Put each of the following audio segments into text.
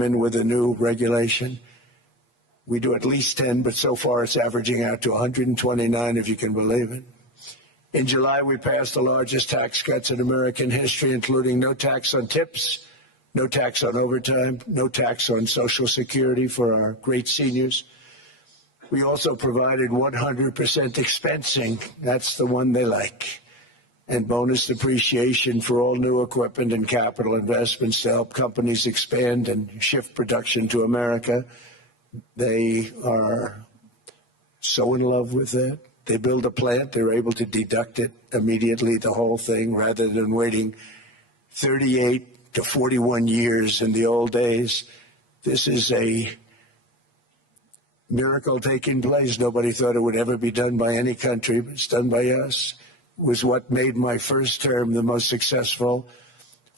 in with a new regulation. We do at least 10, but so far it's averaging out to 129, if you can believe it. In July, we passed the largest tax cuts in American history, including no tax on tips, no tax on overtime, no tax on Social Security for our great seniors. We also provided 100% expensing, that's the one they like, and bonus depreciation for all new equipment and capital investments to help companies expand and shift production to America. They are so in love with that. They build a plant, they're able to deduct it immediately, the whole thing, rather than waiting 38 to 41 years in the old days. This is a miracle taking place. Nobody thought it would ever be done by any country, but it's done by us. It was what made my first term the most successful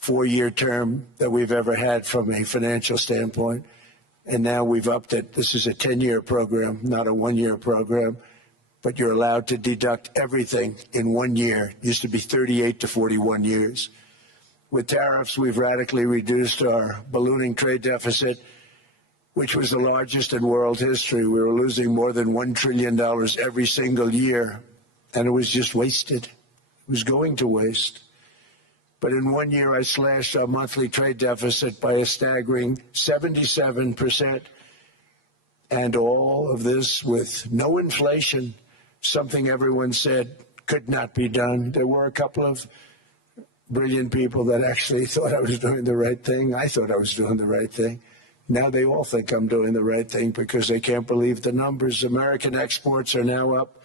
4-year term that we've ever had from a financial standpoint. And now we've upped it. This is a 10-year program, not a 1-year program, but you're allowed to deduct everything in 1 year. It used to be 38 to 41 years. With tariffs, we've radically reduced our ballooning trade deficit, which was the largest in world history. We were losing more than $1 trillion every single year, and it was just wasted. It was going to waste. But in 1 year, I slashed our monthly trade deficit by a staggering 77%. And all of this with no inflation, something everyone said could not be done. There were a couple of brilliant people that actually thought I was doing the right thing. I thought I was doing the right thing. Now they all think I'm doing the right thing because they can't believe the numbers. American exports are now up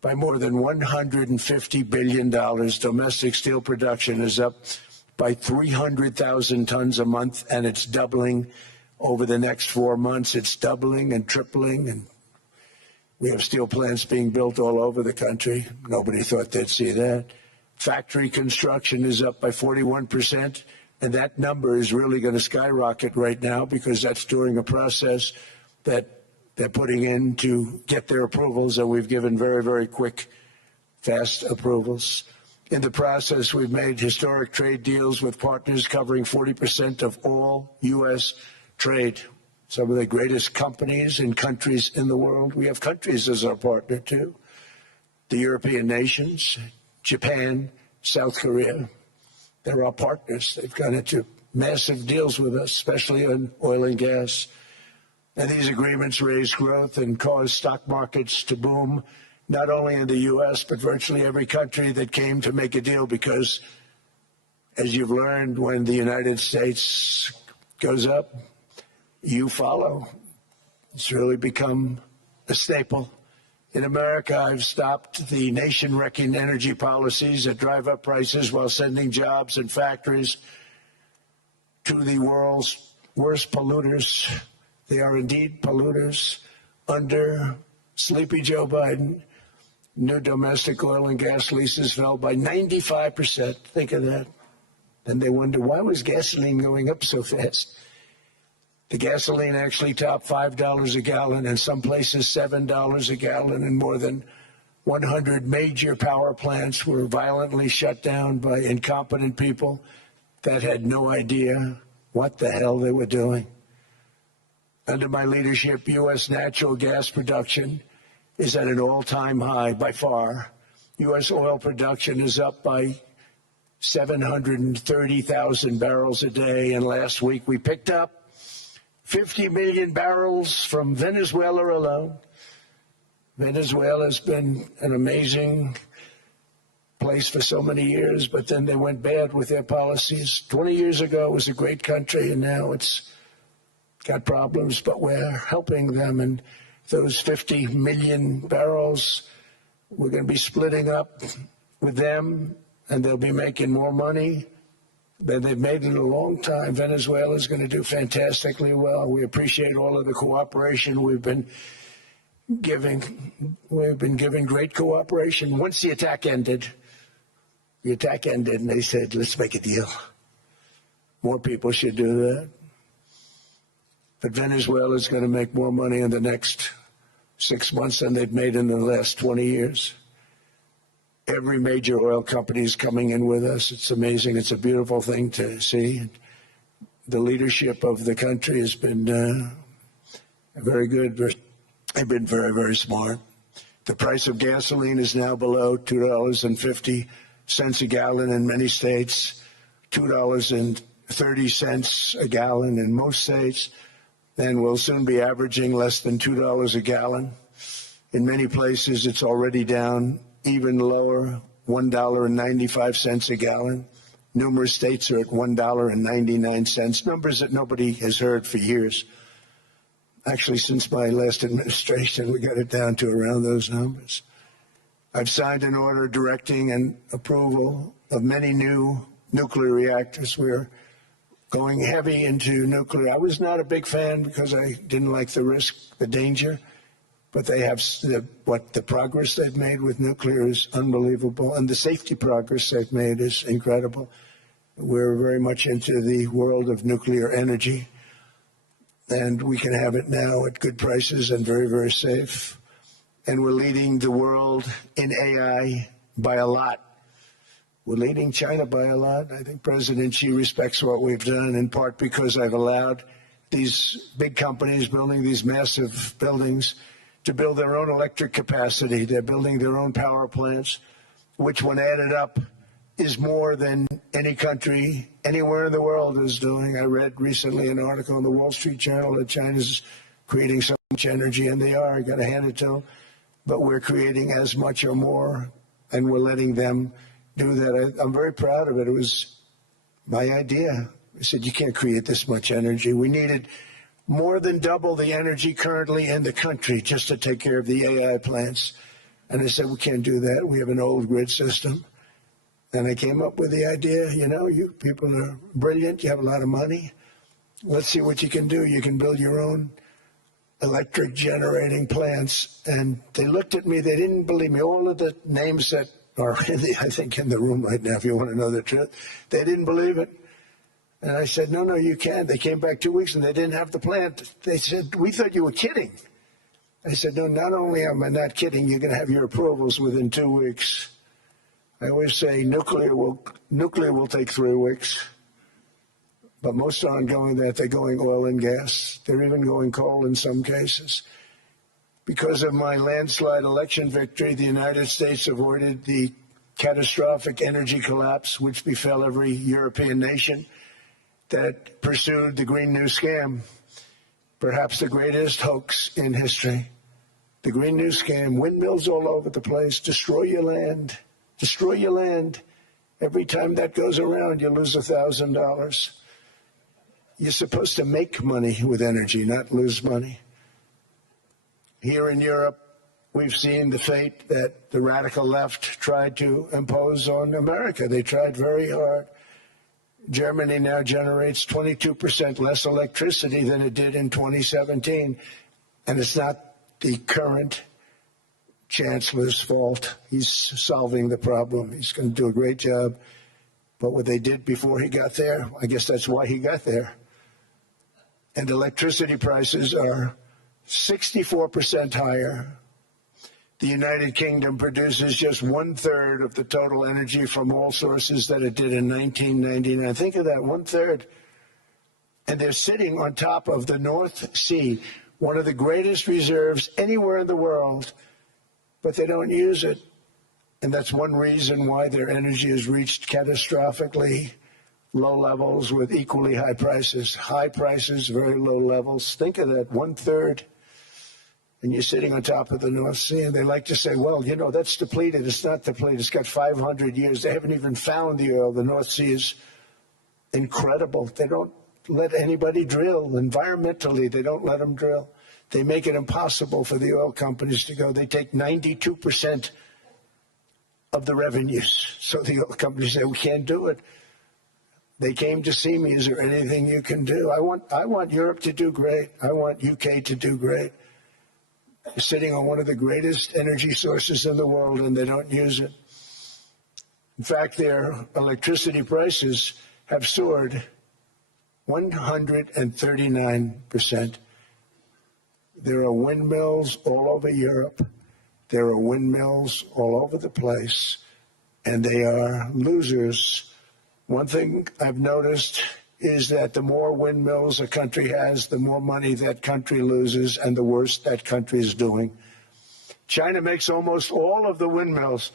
by more than $150 billion. Domestic steel production is up by 300,000 tons a month, and it's doubling over the next 4 months. It's doubling and tripling, and we have steel plants being built all over the country. Nobody thought they'd see that. Factory construction is up by 41%, and that number is really going to skyrocket right now because that's during a process that they're putting in to get their approvals, and we've given very, very quick, fast approvals. In the process, we've made historic trade deals with partners covering 40% of all U.S. trade. Some of the greatest companies and countries in the world. We have countries as our partner, too. The European nations, Japan, South Korea. They're our partners. They've gone into massive deals with us, especially on oil and gas. And these agreements raise growth and cause stock markets to boom, not only in the U.S., but virtually every country that came to make a deal, because, as you've learned, when the United States goes up, you follow. It's really become a staple. In America, I've stopped the nation-wrecking energy policies that drive up prices while sending jobs and factories to the world's worst polluters. They are indeed polluters. Under Sleepy Joe Biden, new domestic oil and gas leases fell by 95%. Think of that. Then they wonder, why was gasoline going up so fast? The gasoline actually topped $5 a gallon, and some places $7 a gallon, and more than 100 major power plants were violently shut down by incompetent people that had no idea what the hell they were doing. Under my leadership, U.S. natural gas production is at an all-time high by far. U.S. oil production is up by 730,000 barrels a day, and last week we picked up 50 million barrels from Venezuela alone. Venezuela has been an amazing place for so many years, but then they went bad with their policies. 20 years ago, it was a great country, and now it's got problems, but we're helping them. And those 50 million barrels, we're going to be splitting up with them, and they'll be making more money than they've made in a long time. Venezuela is going to do fantastically well. We appreciate all of the cooperation we've been giving. We've been giving great cooperation. Once the attack ended, and they said, let's make a deal. More people should do that. But Venezuela is going to make more money in the next 6 months than they've made in the last 20 years. Every major oil company is coming in with us. It's amazing. It's a beautiful thing to see. the leadership of the country has been very good. They've been very, very smart. The price of gasoline is now below $2.50 a gallon in many states, $2.30 a gallon in most states, and will soon be averaging less than $2 a gallon. In many places, it's already down even lower, $1.95 a gallon. Numerous states are at $1.99, numbers that nobody has heard for years. Actually, since my last administration, we got it down to around those numbers. I've signed an order directing and approval of many new nuclear reactors. We're going heavy into nuclear. I was not a big fan because I didn't like the risk, the danger, but they have the progress they've made with nuclear is unbelievable, and the safety progress they've made is incredible. We're very much into the world of nuclear energy, and we can have it now at good prices and very, very safe. And we're leading the world in AI by a lot. We're leading China by a lot. I think President Xi respects what we've done, in part because I've allowed these big companies building these massive buildings to build their own electric capacity. They're building their own power plants, which when added up is more than any country anywhere in the world is doing. I read recently an article in the Wall Street Journal that China's creating so much energy, and they are. I got to hand it to them. But we're creating as much or more, and we're letting them do that. I'm very proud of it. It was my idea. I said, you can't create this much energy. We needed more than double the energy currently in the country just to take care of the AI plants. And I said, we can't do that. We have an old grid system. And I came up with the idea, you people are brilliant. You have a lot of money. Let's see what you can do. You can build your own electric generating plants. And they looked at me. They didn't believe me. All of the names that are, I think, in the room right now, if you want to know the truth, they didn't believe it. And I said, no, you can't. They came back 2 weeks and they didn't have the plant. They said, we thought you were kidding. I said, no, not only am I not kidding, you're going to have your approvals within 2 weeks. I always say nuclear will take 3 weeks, but most aren't going that. They're going oil and gas. They're even going coal in some cases. Because of my landslide election victory, the United States avoided the catastrophic energy collapse which befell every European nation that pursued the Green New Scam, perhaps the greatest hoax in history. The Green New Scam, windmills all over the place, destroy your land. Destroy your land. Every time that goes around, you lose $1,000. You're supposed to make money with energy, not lose money. Here in Europe, we've seen the fate that the radical left tried to impose on America. They tried very hard. Germany now generates 22% less electricity than it did in 2017, and it's not the current chancellor's fault. He's solving the problem. He's going to do a great job. But what they did before he got there, I guess that's why he got there. And electricity prices are 64% higher. The United Kingdom produces just 1/3 of the total energy from all sources that it did in 1999. Think of that, 1/3. And they're sitting on top of the North Sea, one of the greatest reserves anywhere in the world, but they don't use it. And that's one reason why their energy has reached catastrophically low levels with equally high prices. High prices, very low levels. Think of that, 1/3. And you're sitting on top of the North Sea, and they like to say, well, that's depleted. It's not depleted. It's got 500 years. They haven't even found the oil. The North Sea is incredible. They don't let anybody drill. Environmentally, they don't let them drill. They make it impossible for the oil companies to go. They take 92% of the revenues. So the oil companies say, we can't do it. They came to see me. Is there anything you can do? I want Europe to do great. I want UK to do great. They're sitting on one of the greatest energy sources in the world, and they don't use it. In fact, their electricity prices have soared 139%. There are windmills all over Europe. There are windmills all over the place, and they are losers. One thing I've noticed is that the more windmills a country has, the more money that country loses and the worse that country is doing. China makes almost all of the windmills,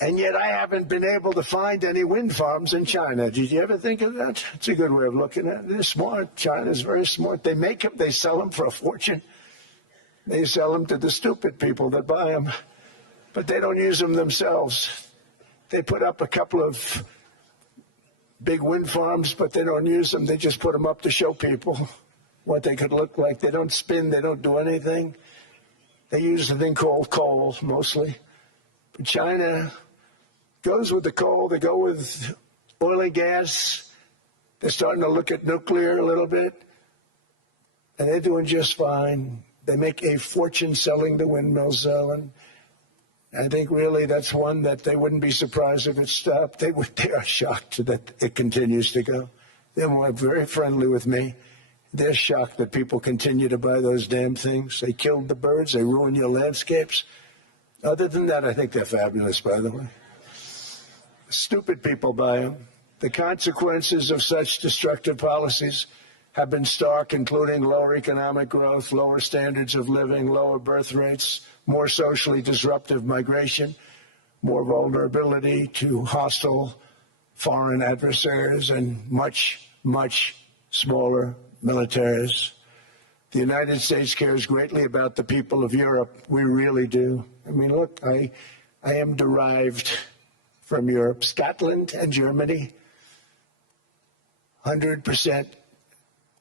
and yet I haven't been able to find any wind farms in China. Did you ever think of that? It's a good way of looking at it. They're smart. China's very smart. They make them, they sell them for a fortune. They sell them to the stupid people that buy them, but they don't use them themselves. They put up a couple of big wind farms, but they don't use them. They just put them up to show people what they could look like. They don't spin. They don't do anything. They use a thing called coal, mostly. But China goes with the coal. They go with oil and gas. They're starting to look at nuclear a little bit. And they're doing just fine. They make a fortune selling the windmills, though. And I think really that's one that they wouldn't be surprised if it stopped. They are shocked that it continues to go. They're very friendly with me. They're shocked that people continue to buy those damn things. They killed the birds. They ruin your landscapes. Other than that, I think they're fabulous, by the way. Stupid people buy them. The consequences of such destructive policies have been stark, including lower economic growth, lower standards of living, lower birth rates, more socially disruptive migration, more vulnerability to hostile foreign adversaries, and much, much smaller militaries. The United States cares greatly about the people of Europe. We really do. I mean, look, I am derived from Europe, Scotland and Germany. 100%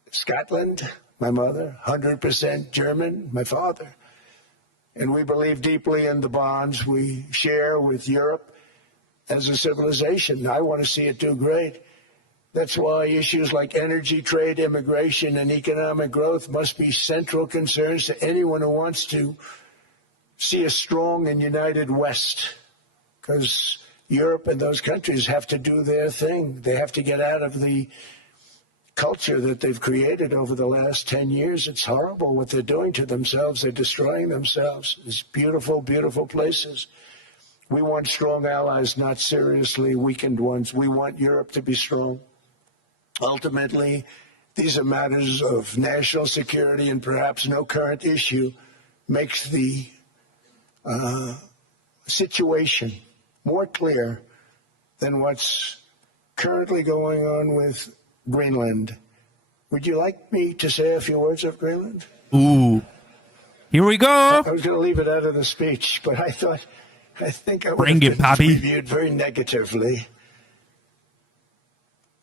Scotland, my mother, 100% German, my father. And we believe deeply in the bonds we share with Europe as a civilization. I want to see it do great. That's why issues like energy, trade, immigration, and economic growth must be central concerns to anyone who wants to see a strong and united West, because Europe and those countries have to do their thing. They have to get out of the culture that they've created over the last 10 years. It's horrible what they're doing to themselves. They're destroying themselves. These beautiful, beautiful places. We want strong allies, not seriously weakened ones. We want Europe to be strong. Ultimately, these are matters of national security, and perhaps no current issue makes the situation more clear than what's currently going on with Greenland. Would you like me to say a few words of Greenland? Ooh. Here we go. I was going to leave it out of the speech, but I think I would Bring have it, been Poppy. reviewed very negatively.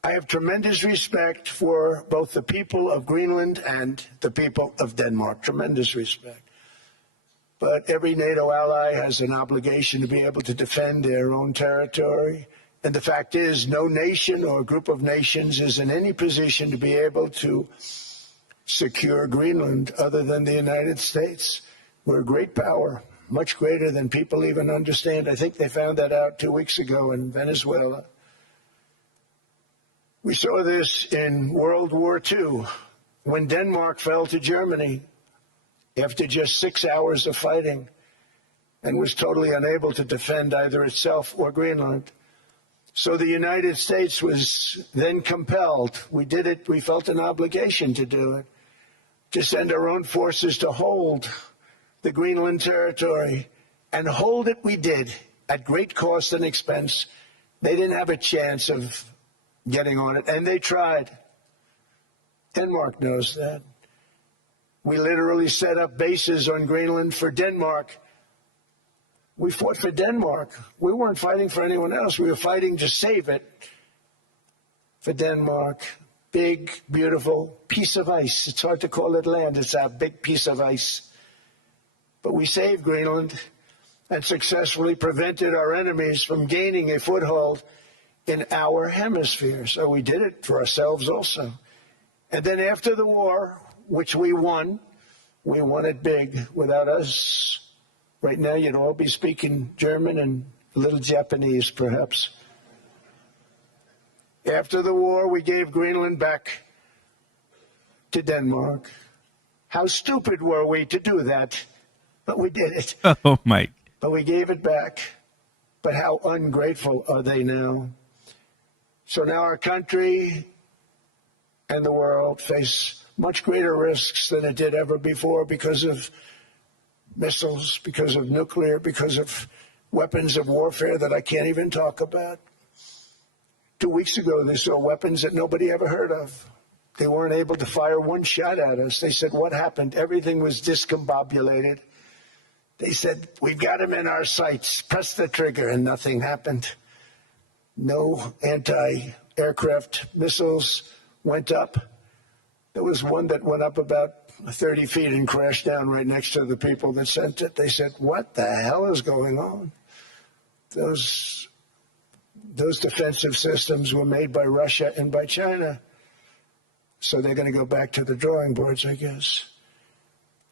I have tremendous respect for both the people of Greenland and the people of Denmark. Tremendous respect. But every NATO ally has an obligation to be able to defend their own territory. And the fact is, no nation or group of nations is in any position to be able to secure Greenland other than the United States. We're a great power, much greater than people even understand. I think they found that out 2 weeks ago in Venezuela. We saw this in World War II, when Denmark fell to Germany after just 6 hours of fighting and was totally unable to defend either itself or Greenland. So the United States was then compelled, we did it, we felt an obligation to do it, to send our own forces to hold the Greenland territory. And hold it we did, at great cost and expense. They didn't have a chance of getting on it, and they tried. Denmark knows that. We literally set up bases on Greenland for Denmark. We fought for Denmark. We weren't fighting for anyone else. We were fighting to save it for Denmark. Big, beautiful piece of ice. It's hard to call it land. It's a big piece of ice. But we saved Greenland and successfully prevented our enemies from gaining a foothold in our hemisphere. So we did it for ourselves also. And then after the war, which we won it big. Without us, right now you'd all be speaking German and a little Japanese, perhaps. After the war, we gave Greenland back to Denmark. How stupid were we to do that? But we did it. Oh, Mike. But we gave it back. But how ungrateful are they now? So now our country and the world face much greater risks than it did ever before because of missiles, because of nuclear, because of weapons of warfare that I can't even talk about. 2 weeks ago, they saw weapons that nobody ever heard of. They weren't able to fire one shot at us. They said, what happened? Everything was discombobulated. They said, we've got them in our sights. Press the trigger, and nothing happened. No anti-aircraft missiles went up. There was one that went up about 30 feet and crashed down right next to the people that sent it. They said, what the hell is going on? Those defensive systems were made by Russia and by China. So they're going to go back to the drawing boards, I guess.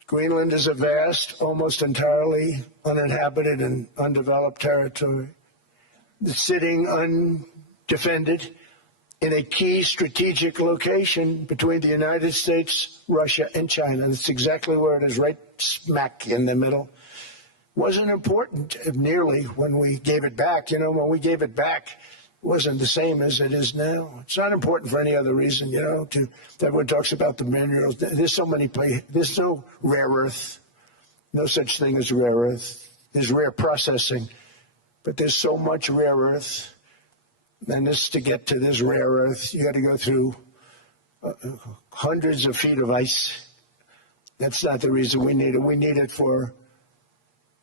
Greenland is a vast, almost entirely uninhabited and undeveloped territory. It's sitting undefended in a key strategic location between the United States, Russia, and China. That's exactly where it is, right smack in the middle. Wasn't important nearly when we gave it back. You know, when we gave it back, it wasn't the same as it is now. It's not important for any other reason, you know. Everyone talks about the minerals. There's so many places. There's no rare earth. No such thing as rare earth. There's rare processing. But there's so much rare earth. And this, to get to this rare earth, you got to go through hundreds of feet of ice. That's not the reason we need it. We need it for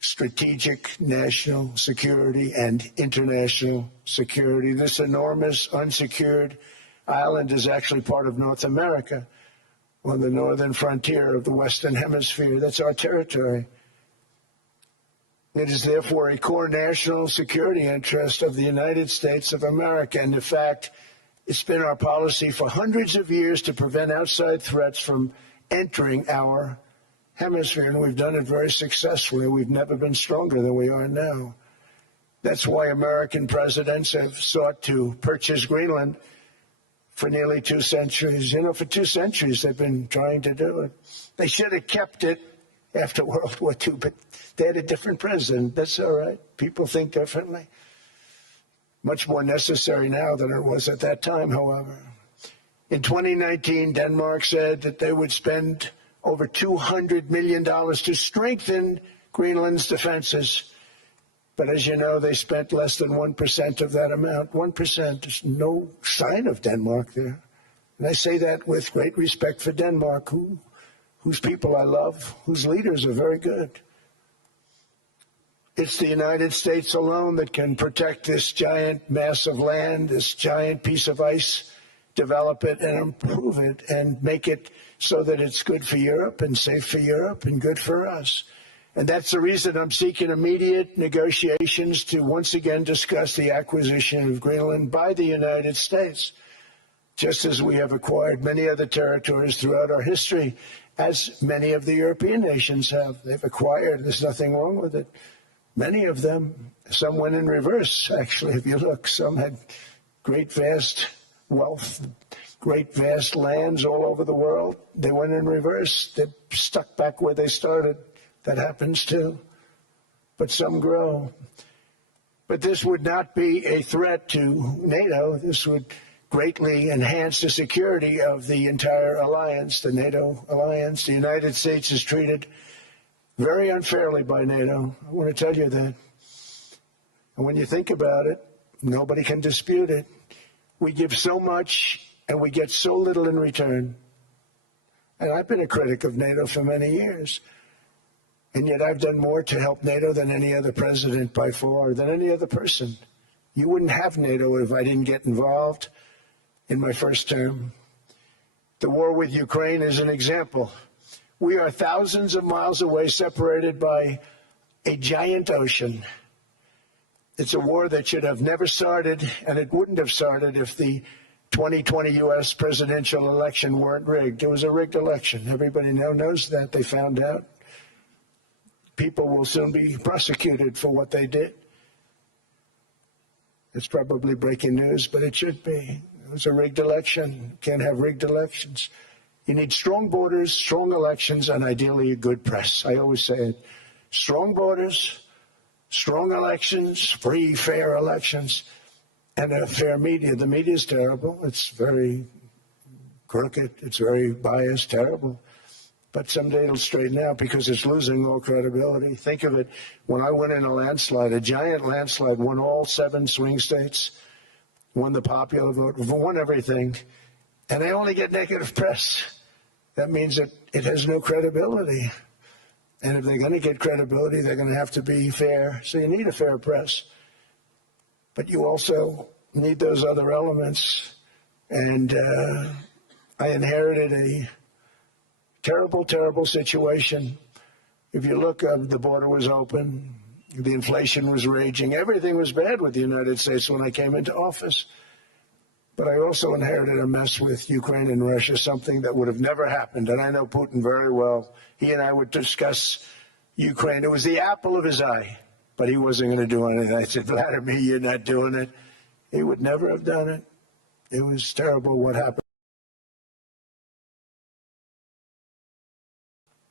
strategic national security and international security. This enormous unsecured island is actually part of North America on the northern frontier of the Western Hemisphere. That's our territory. It is therefore a core national security interest of the United States of America. And in fact, it's been our policy for hundreds of years to prevent outside threats from entering our hemisphere, and we've done it very successfully. We've never been stronger than we are now. That's why American presidents have sought to purchase Greenland for nearly 2 centuries. You know, for 2 centuries they've been trying to do it. They should have kept it after World War II, but they had a different president. That's all right. People think differently. Much more necessary now than it was at that time, however. In 2019, Denmark said that they would spend over $200 million to strengthen Greenland's defenses. But as you know, they spent less than 1% of that amount. 1%. There's no sign of Denmark there. And I say that with great respect for Denmark, whose people I love, whose leaders are very good. It's the United States alone that can protect this giant mass of land, this giant piece of ice, develop it and improve it and make it so that it's good for Europe and safe for Europe and good for us. And that's the reason I'm seeking immediate negotiations to once again discuss the acquisition of Greenland by the United States, just as we have acquired many other territories throughout our history, as many of the European nations have. They've acquired, there's nothing wrong with it. Many of them, some went in reverse, actually, if you look. Some had great, vast wealth, great, vast lands all over the world. They went in reverse. They're stuck back where they started. That happens too. But some grow. But this would not be a threat to NATO. This would greatly enhance the security of the entire alliance, the NATO alliance. The United States is treated very unfairly by NATO. I want to tell you that. And when you think about it, nobody can dispute it. We give so much and we get so little in return. And I've been a critic of NATO for many years. And yet I've done more to help NATO than any other president by far, than any other person. You wouldn't have NATO if I didn't get involved in my first term. The war with Ukraine is an example. We are thousands of miles away, separated by a giant ocean. It's a war that should have never started, and it wouldn't have started if the 2020 U.S. presidential election weren't rigged. It was a rigged election. Everybody now knows that. They found out. People will soon be prosecuted for what they did. It's probably breaking news, but it should be. It was a rigged election. You can't have rigged elections. You need strong borders, strong elections, and ideally a good press. I always say it. Strong borders, strong elections, free, fair elections, and a fair media. The media is terrible. It's very crooked. It's very biased, terrible. But someday it'll straighten out because it's losing all credibility. Think of it. When I went in a landslide, a giant landslide, won all 7 swing states, won the popular vote, won everything, and they only get negative press. That means that it has no credibility. And if they're going to get credibility, they're going to have to be fair. So you need a fair press. But you also need those other elements. And I inherited a terrible, terrible situation. If you look, the border was open. The inflation was raging. Everything was bad with the United States when I came into office. But I also inherited a mess with Ukraine and Russia, something that would have never happened. And I know Putin very well. He and I would discuss Ukraine. It was the apple of his eye, but he wasn't going to do anything. I said, Vladimir, you're not doing it. He would never have done it. It was terrible what happened.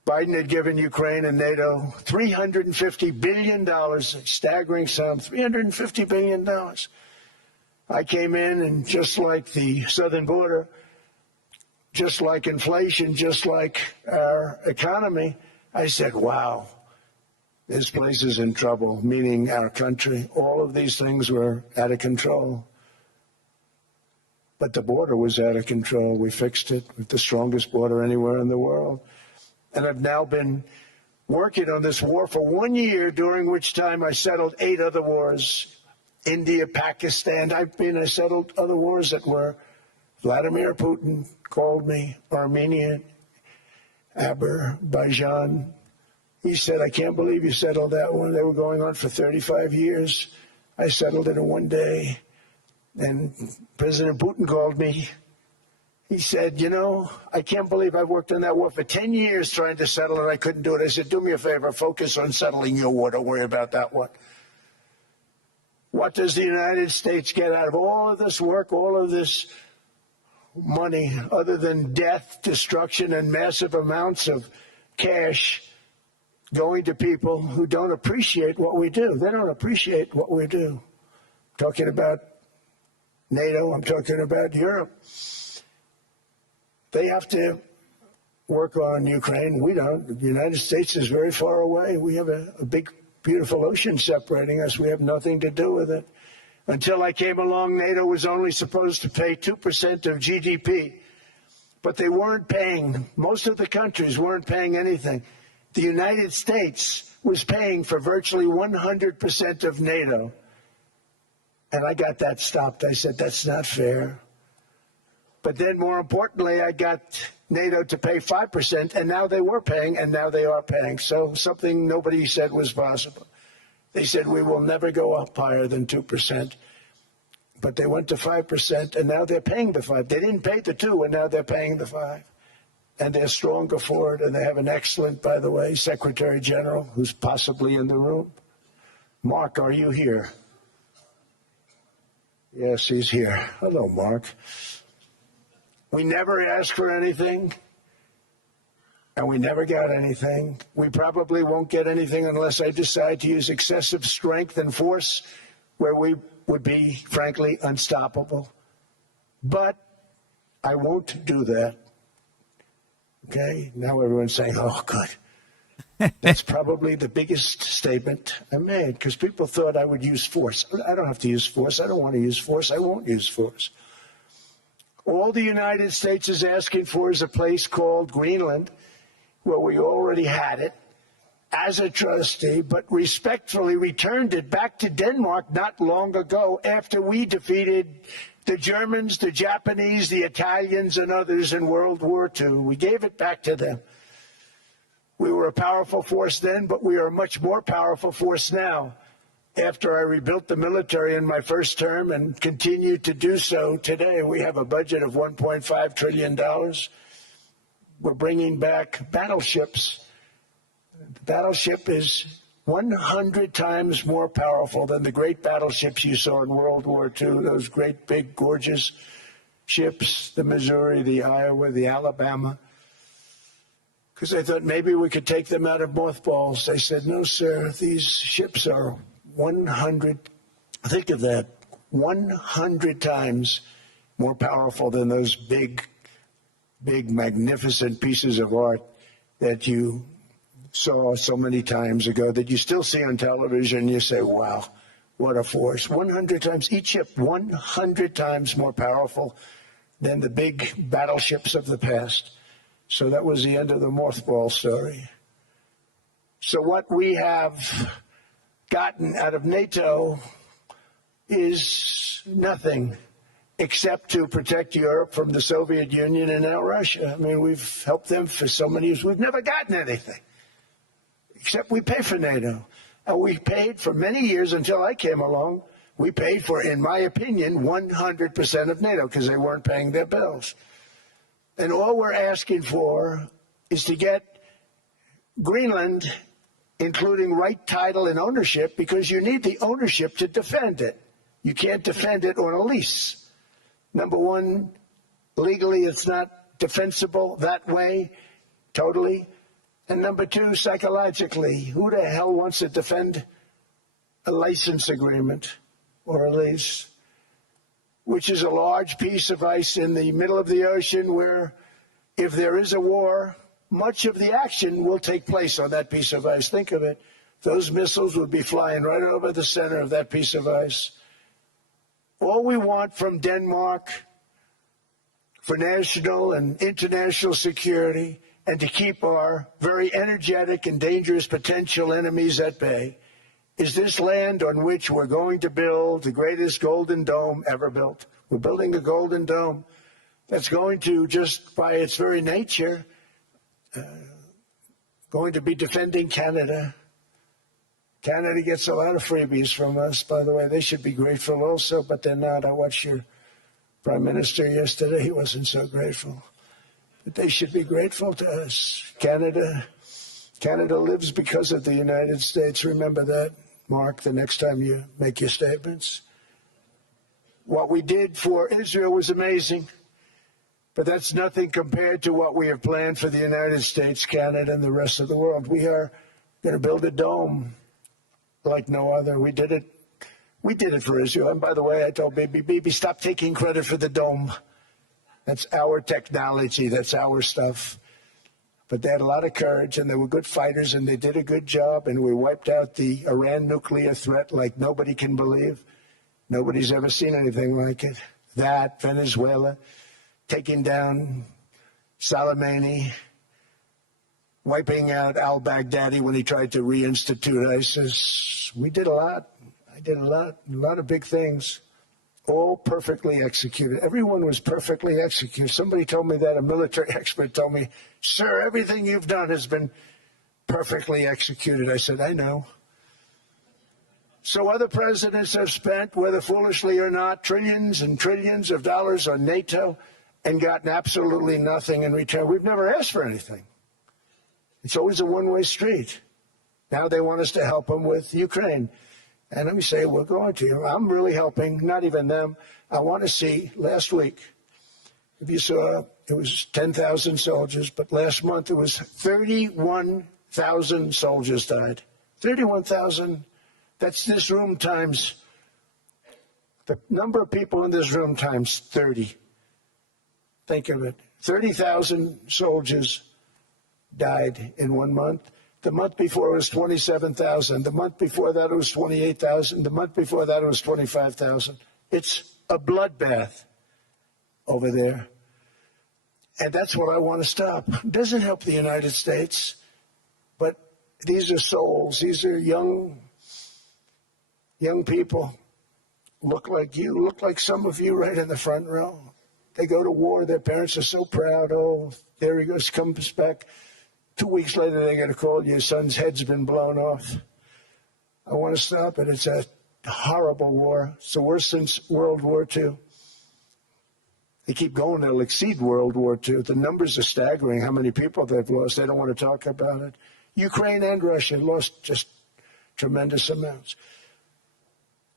Biden had given Ukraine and NATO $350 billion, a staggering sum, $350 billion. I came in, and just like the southern border, just like inflation, just like our economy, I said, wow, this place is in trouble, meaning our country. All of these things were out of control. But the border was out of control. We fixed it with the strongest border anywhere in the world. And I've now been working on this war for 1 year, during which time I settled 8 other wars. India, Pakistan. I settled other wars that were. Vladimir Putin called me, Armenia, Azerbaijan. He said, I can't believe you settled that one. They were going on for 35 years. I settled it in 1 day. And President Putin called me. He said, you know, I can't believe I've worked on that war for 10 years trying to settle it. I couldn't do it. I said, do me a favor, focus on settling your war. Don't worry about that one. What does the United States get out of all of this work, all of this money, other than death, destruction, and massive amounts of cash going to people who don't appreciate what we do? They don't appreciate what we do. I'm talking about NATO. I'm talking about Europe. They have to work on Ukraine. We don't. The United States is very far away. We have a big, beautiful ocean separating us. We have nothing to do with it. Until I came along, NATO was only supposed to pay 2% of GDP. But they weren't paying. Most of the countries weren't paying anything. The United States was paying for virtually 100% of NATO. And I got that stopped. I said, that's not fair. But then, more importantly, I got NATO to pay 5%, and now they were paying, and now they are paying. So something nobody said was possible. They said, we will never go up higher than 2%. But they went to 5%, and now they're paying the 5%. They didn't pay the 2%, and now they're paying the 5%. And they're stronger for it, and they have an excellent, by the way, Secretary General, who's possibly in the room. Mark, are you here? Yes, he's here. Hello, Mark. We never asked for anything, and we never got anything. We probably won't get anything unless I decide to use excessive strength and force, where we would be, frankly, unstoppable. But I won't do that. Okay? Now everyone's saying, oh, good. That's probably the biggest statement I made, because people thought I would use force. I don't have to use force. I don't want to use force. I won't use force. All the United States is asking for is a place called Greenland, where we already had it as a trustee, but respectfully returned it back to Denmark not long ago after we defeated the Germans, the Japanese, the Italians, and others in World War II. We gave it back to them. We were a powerful force then, but we are a much more powerful force now, after I rebuilt the military in my first term and continue to do so today. We have a budget of $1.5 trillion. We're bringing back battleships. The battleship is 100 times more powerful than the great battleships you saw in World War II, those great, big, gorgeous ships, the Missouri, the Iowa, the Alabama. Because I thought maybe we could take them out of mothballs. They said, no, sir, these ships are 100, think of that, 100 times more powerful than those big big, magnificent pieces of art that you saw so many times ago that you still see on television. You say, wow, what a force. 100 times, each ship 100 times more powerful than the big battleships of the past. So that was the end of the mothball story. So what we have gotten out of NATO is nothing except to protect Europe from the Soviet Union and now Russia. I mean, we've helped them for so many years. We've never gotten anything, except we pay for NATO. And we paid for many years until I came along. We paid for, in my opinion, 100% of NATO because they weren't paying their bills. And all we're asking for is to get Greenland, including right title and ownership, because you need the ownership to defend it. You can't defend it on a lease. Number one, legally it's not defensible that way, totally. And number two, psychologically, who the hell wants to defend a license agreement or a lease, which is a large piece of ice in the middle of the ocean where if there is a war, much of the action will take place on that piece of ice. Think of it. Those missiles would be flying right over the center of that piece of ice. All we want from Denmark for national and international security and to keep our very energetic and dangerous potential enemies at bay is this land on which we're going to build the greatest golden dome ever built. We're building a golden dome that's going to, just by its very nature, going to be defending Canada. Canada gets a lot of freebies from us, by the way. They should be grateful also, but they're not. I watched your Prime Minister yesterday. He wasn't so grateful. But they should be grateful to us. Canada lives because of the United States. Remember that, Mark, the next time you make your statements. What we did for Israel was amazing, but that's nothing compared to what we have planned for the United States, Canada, and the rest of the world. We are going to build a dome like no other. We did it for Israel. And by the way, I told Bibi, stop taking credit for the dome. That's our technology. That's our stuff. But they had a lot of courage, and they were good fighters, and they did a good job, and we wiped out the Iran nuclear threat like nobody can believe. Nobody's ever seen anything like it. That, Venezuela, taking down Soleimani, wiping out al-Baghdadi when he tried to reinstitute ISIS. We did a lot. I did a lot of big things, all perfectly executed. Everyone was perfectly executed. Somebody told me that, a military expert told me, sir, everything you've done has been perfectly executed. I said, I know. So other presidents have spent, whether foolishly or not, trillions and trillions of dollars on NATO and gotten absolutely nothing in return. We've never asked for anything. It's always a one-way street. Now they want us to help them with Ukraine. And let me say, we're going to. I'm really helping, not even them. I want to see, last week, if you saw, it was 10,000 soldiers, but last month it was 31,000 soldiers died. 31,000, that's this room times, the number of people in this room times 30. Think of it. 30,000 soldiers died in 1 month. The month before it was 27,000. The month before that it was 28,000. The month before that it was 25,000. It's a bloodbath over there. And that's what I want to stop. It doesn't help the United States, but these are souls. These are young people. Look like you, look like some of you right in the front row. They go to war. Their parents are so proud. Oh, there he goes, comes back. 2 weeks later, they get a call, your son's head's been blown off. I want to stop it. It's a horrible war. It's the worst since World War II. They keep going. They'll exceed World War II. The numbers are staggering, how many people they've lost. They don't want to talk about it. Ukraine and Russia lost just tremendous amounts.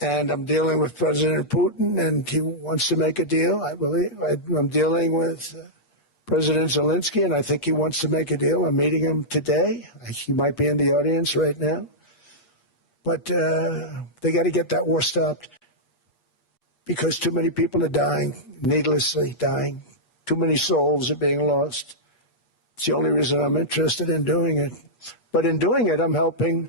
And I'm dealing with President Putin, and he wants to make a deal, I believe. I'm dealing with President Zelensky, and I think he wants to make a deal. I'm meeting him today. He might be in the audience right now. But they got to get that war stopped because too many people are dying, needlessly dying. Too many souls are being lost. It's the only reason I'm interested in doing it. But in doing it, I'm helping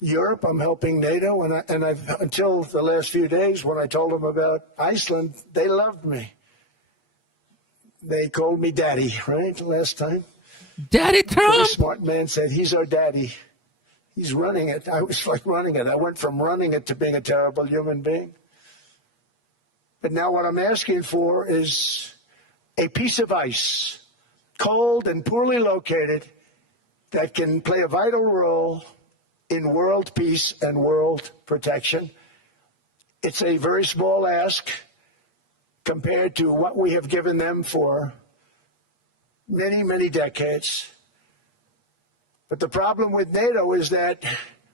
Europe, I'm helping NATO, and I've until the last few days when I told them about Iceland, they loved me. They called me daddy, right, the last time? Daddy Very Trump. smart man said, he's our daddy. He's running it. I was like running it. I went from running it to being a terrible human being. But now what I'm asking for is a piece of ice, cold and poorly located, that can play a vital role in world peace and world protection. It's a very small ask compared to what we have given them for many, many decades. But the problem with NATO is that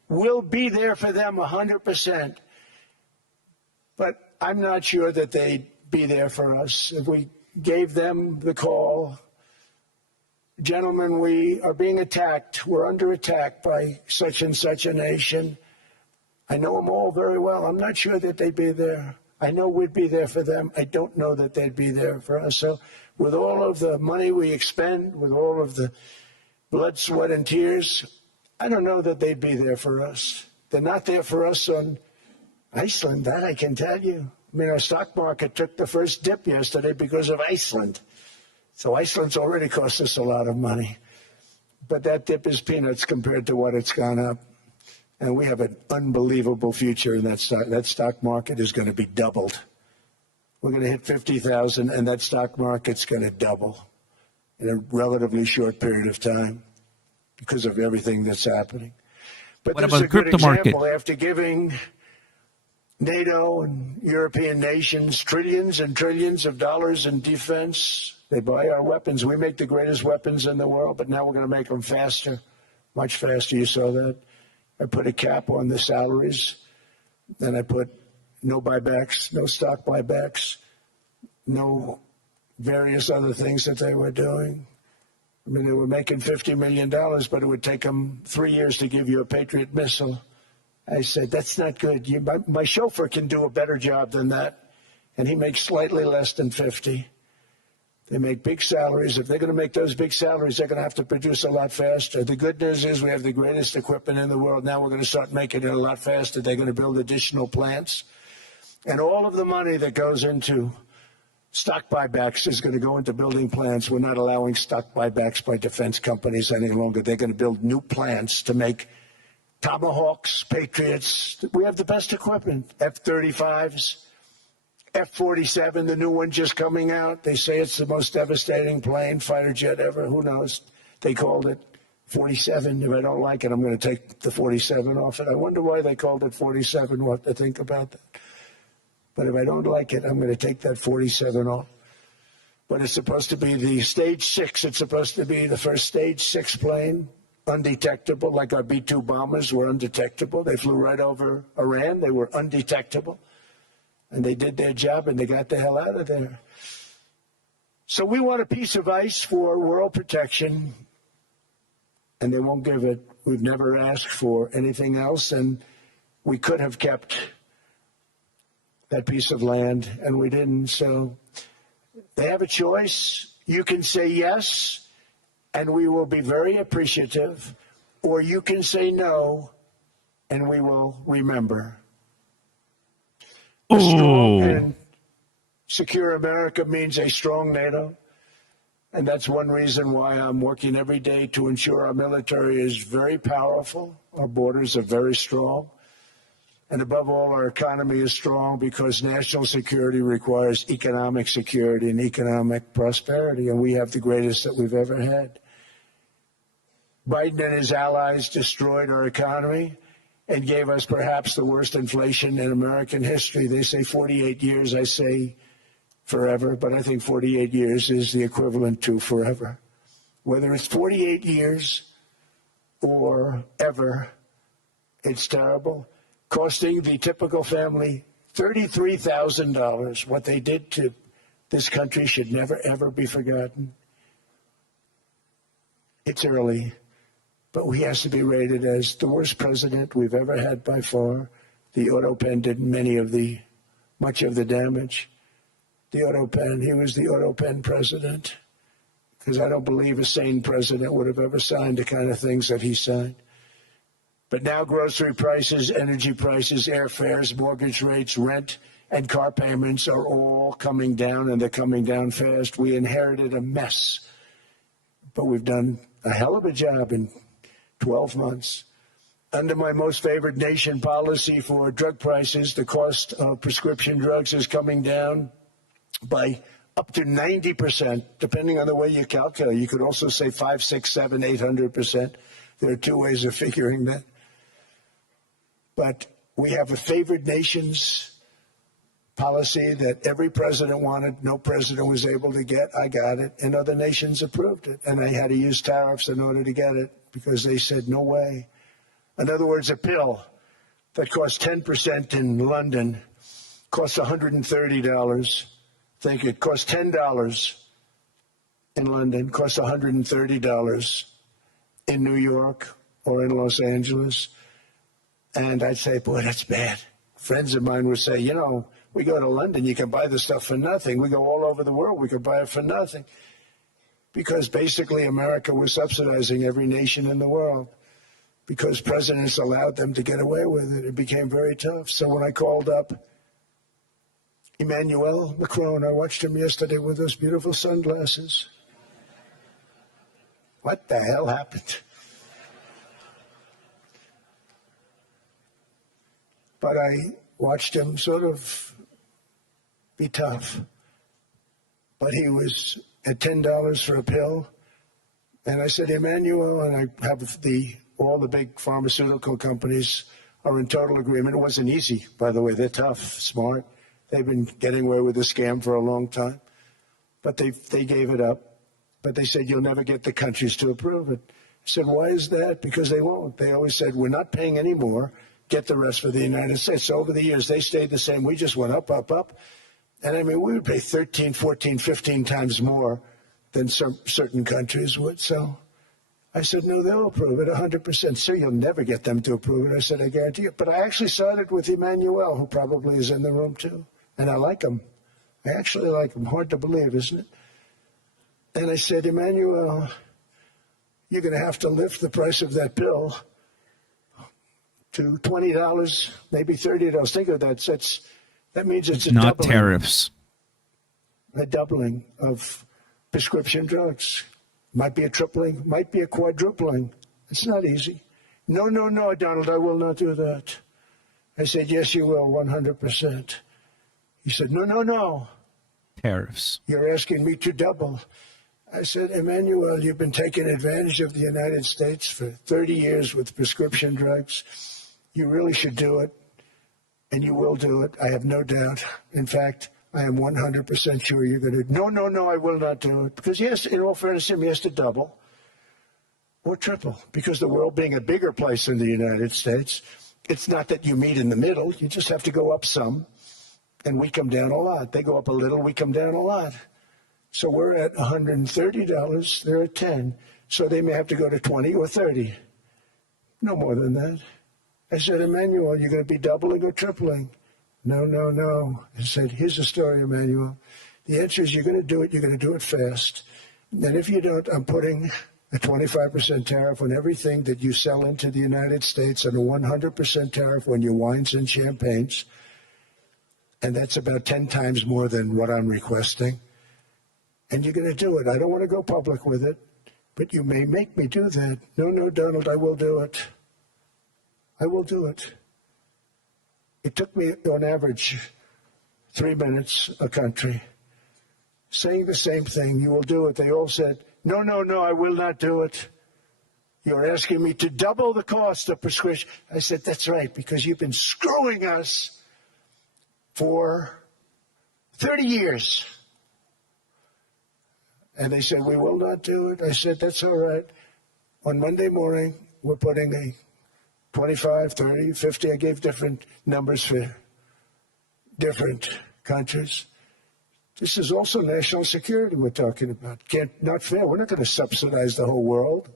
we'll be there for them 100%. But I'm not sure that they'd be there for us. If we gave them the call, gentlemen, we are being attacked. We're under attack by such and such a nation. I know them all very well. I'm not sure that they'd be there. I know we'd be there for them. I don't know that they'd be there for us. So with all of the money we expend, with all of the blood, sweat, and tears, I don't know that they'd be there for us. They're not there for us on Iceland, that I can tell you. I mean, our stock market took the first dip yesterday because of Iceland. So Iceland's already cost us a lot of money. But that dip is peanuts compared to what it's gone up. And we have an unbelievable future in that stock. That stock market is going to be doubled. We're going to hit 50,000, and that stock market's going to double in a relatively short period of time because of everything that's happening. But What this about is the a good crypto market? example. After giving NATO and European nations trillions and trillions of dollars in defense, they buy our weapons. We make the greatest weapons in the world, but now we're going to make them faster, much faster. You saw that. I put a cap on the salaries. Then I put no buybacks, no stock buybacks, no various other things that they were doing. I mean, they were making $50 million, but it would take them 3 years to give you a Patriot missile. I said, that's not good. My chauffeur can do a better job than that, and he makes slightly less than 50. They make big salaries. If they're going to make those big salaries, they're going to have to produce a lot faster. The good news is we have the greatest equipment in the world. Now we're going to start making it a lot faster. They're going to build additional plants. And all of the money that goes into stock buybacks is going to go into building plants. We're not allowing stock buybacks by defense companies any longer. They're going to build new plants to make Tomahawks, Patriots. We have the best equipment, F-35s. F-47, the new one just coming out. They say it's the most devastating plane, fighter jet ever. Who knows? They called it 47. If I don't like it, I'm going to take the 47 off it. I wonder why they called it 47. We'll have to think about that. But if I don't like it, I'm going to take that 47 off. But it's supposed to be the Stage 6. It's supposed to be the first Stage 6 plane, undetectable, like our B-2 bombers were undetectable. They flew right over Iran. They were undetectable. And they did their job, and they got the hell out of there. So we want a piece of ice for world protection, and they won't give it. We've never asked for anything else, and we could have kept that piece of land, and we didn't. So they have a choice. You can say yes, and we will be very appreciative, or you can say no, and we will remember. A strong and secure America means a strong NATO, and that's one reason why I'm working every day to ensure our military is very powerful, our borders are very strong, and above all, our economy is strong because national security requires economic security and economic prosperity, and we have the greatest that we've ever had. Biden and his allies destroyed our economy and gave us perhaps the worst inflation in American history. They say 48 years, I say forever, but I think 48 years is the equivalent to forever. Whether it's 48 years or ever, it's terrible, costing the typical family $33,000. What they did to this country should never, ever be forgotten. It's early, but he has to be rated as the worst president we've ever had by far. The auto pen did much of the damage. the auto pen. He was the auto pen president, because I don't believe a sane president would have ever signed the kind of things that he signed. But now grocery prices, energy prices, airfares, mortgage rates, rent, and car payments are all coming down, and they're coming down fast. We inherited a mess, but we've done a hell of a job in 12 months. Under my most favored nation policy for drug prices, the cost of prescription drugs is coming down by up to 90%, depending on the way you calculate. You could also say 5, 6, 7, 800%. There are two ways of figuring that. But we have a favored nations policy that every president wanted, no president was able to get. I got it, and other nations approved it. And I had to use tariffs in order to get it because they said, no way. In other words, a pill that costs 10% in London costs $130. Think it costs $10 in London, costs $130 in New York or in Los Angeles. And I'd say, boy, that's bad. Friends of mine would say, you know, we go to London, you can buy the stuff for nothing. We go all over the world, we could buy it for nothing. Because basically America was subsidizing every nation in the world because presidents allowed them to get away with it. It became very tough. So when I called up Emmanuel Macron, I watched him yesterday with those beautiful sunglasses. What the hell happened? But I watched him sort of be tough. But he was at $10 for a pill. And I said, Emmanuel, and I have all the big pharmaceutical companies are in total agreement. It wasn't easy, by the way. They're tough, smart. They've been getting away with the scam for a long time. But they gave it up. But they said, you'll never get the countries to approve it. I said, why is that? Because they won't. They always said, we're not paying any more. Get the rest for the United States. So over the years, they stayed the same. We just went up, up, up. And I mean, we would pay 13, 14, 15 times more than some certain countries would. So I said, no, they'll approve it 100%. Sir, you'll never get them to approve it. I said, I guarantee you. But I actually sided with Emmanuel, who probably is in the room too. And I like him. I actually like him. Hard to believe, isn't it? And I said, Emmanuel, you're going to have to lift the price of that bill to $20, maybe $30. Think of that. That means it's a not doubling. Tariffs. A doubling of prescription drugs. Might be a tripling, might be a quadrupling. It's not easy. No, no, no, Donald, I will not do that. I said, yes, you will, 100%. He said, no, no, no. Tariffs. You're asking me to double. I said, Emmanuel, you've been taking advantage of the United States for 30 years with prescription drugs. You really should do it, and you will do it. I have no doubt. In fact, I am 100% sure you're going to. No, no, no, I will not do it. Because, yes, in all fairness, he has to double or triple. Because the world being a bigger place than the United States, it's not that you meet in the middle. You just have to go up some, and we come down a lot. They go up a little, we come down a lot. So we're at $130. They're at 10. So they may have to go to 20 or 30. No more than that. I said, Emmanuel, you're going to be doubling or tripling? No, no, no. I said, here's the story, Emmanuel. The answer is you're going to do it. You're going to do it fast. And if you don't, I'm putting a 25% tariff on everything that you sell into the United States and a 100% tariff on your wines and champagnes. And that's about 10 times more than what I'm requesting. And you're going to do it. I don't want to go public with it, but you may make me do that. No, no, Donald, I will do it. I will do it. It took me, on average, 3 minutes a country, saying the same thing. You will do it. They all said, no, no, no, I will not do it. You're asking me to double the cost of prescription. I said, that's right, because you've been screwing us for 30 years. And they said, we will not do it. I said, that's all right. On Monday morning, we're putting a 25, 30, 50. I gave different numbers for different countries. This is also national security we're talking about. Not fair. We're not going to subsidize the whole world.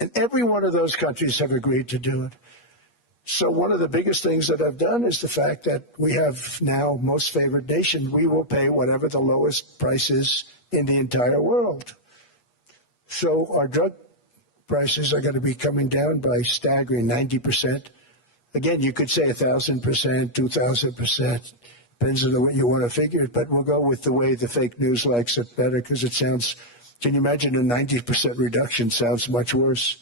And every one of those countries have agreed to do it. So one of the biggest things that I've done is the fact that we have now most favored nation. We will pay whatever the lowest price is in the entire world. So our drug prices are going to be coming down by staggering 90%. Again, you could say 1,000%, 2,000%. Depends on what you want to figure it, but we'll go with the way the fake news likes it better because it sounds, can you imagine a 90% reduction sounds much worse.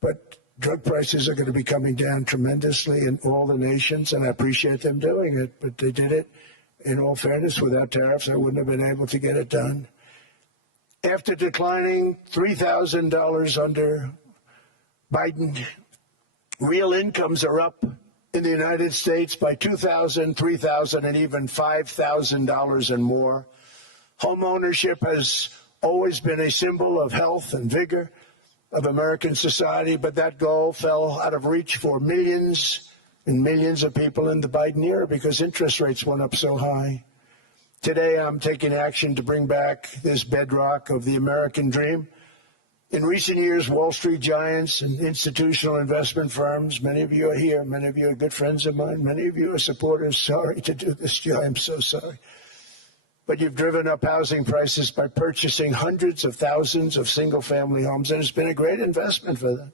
But drug prices are going to be coming down tremendously in all the nations, and I appreciate them doing it, but they did it, in all fairness, without tariffs. I wouldn't have been able to get it done. After declining $3,000 under Biden, real incomes are up in the United States by $2,000, $3,000, and even $5,000 and more. Home ownership has always been a symbol of health and vigor of American society, but that goal fell out of reach for millions and millions of people in the Biden era because interest rates went up so high. Today, I'm taking action to bring back this bedrock of the American dream. In recent years, Wall Street giants and institutional investment firms, many of you are here, many of you are good friends of mine, many of you are supporters. Sorry to do this to you, I'm so sorry. But you've driven up housing prices by purchasing hundreds of thousands of single-family homes, and it's been a great investment for them.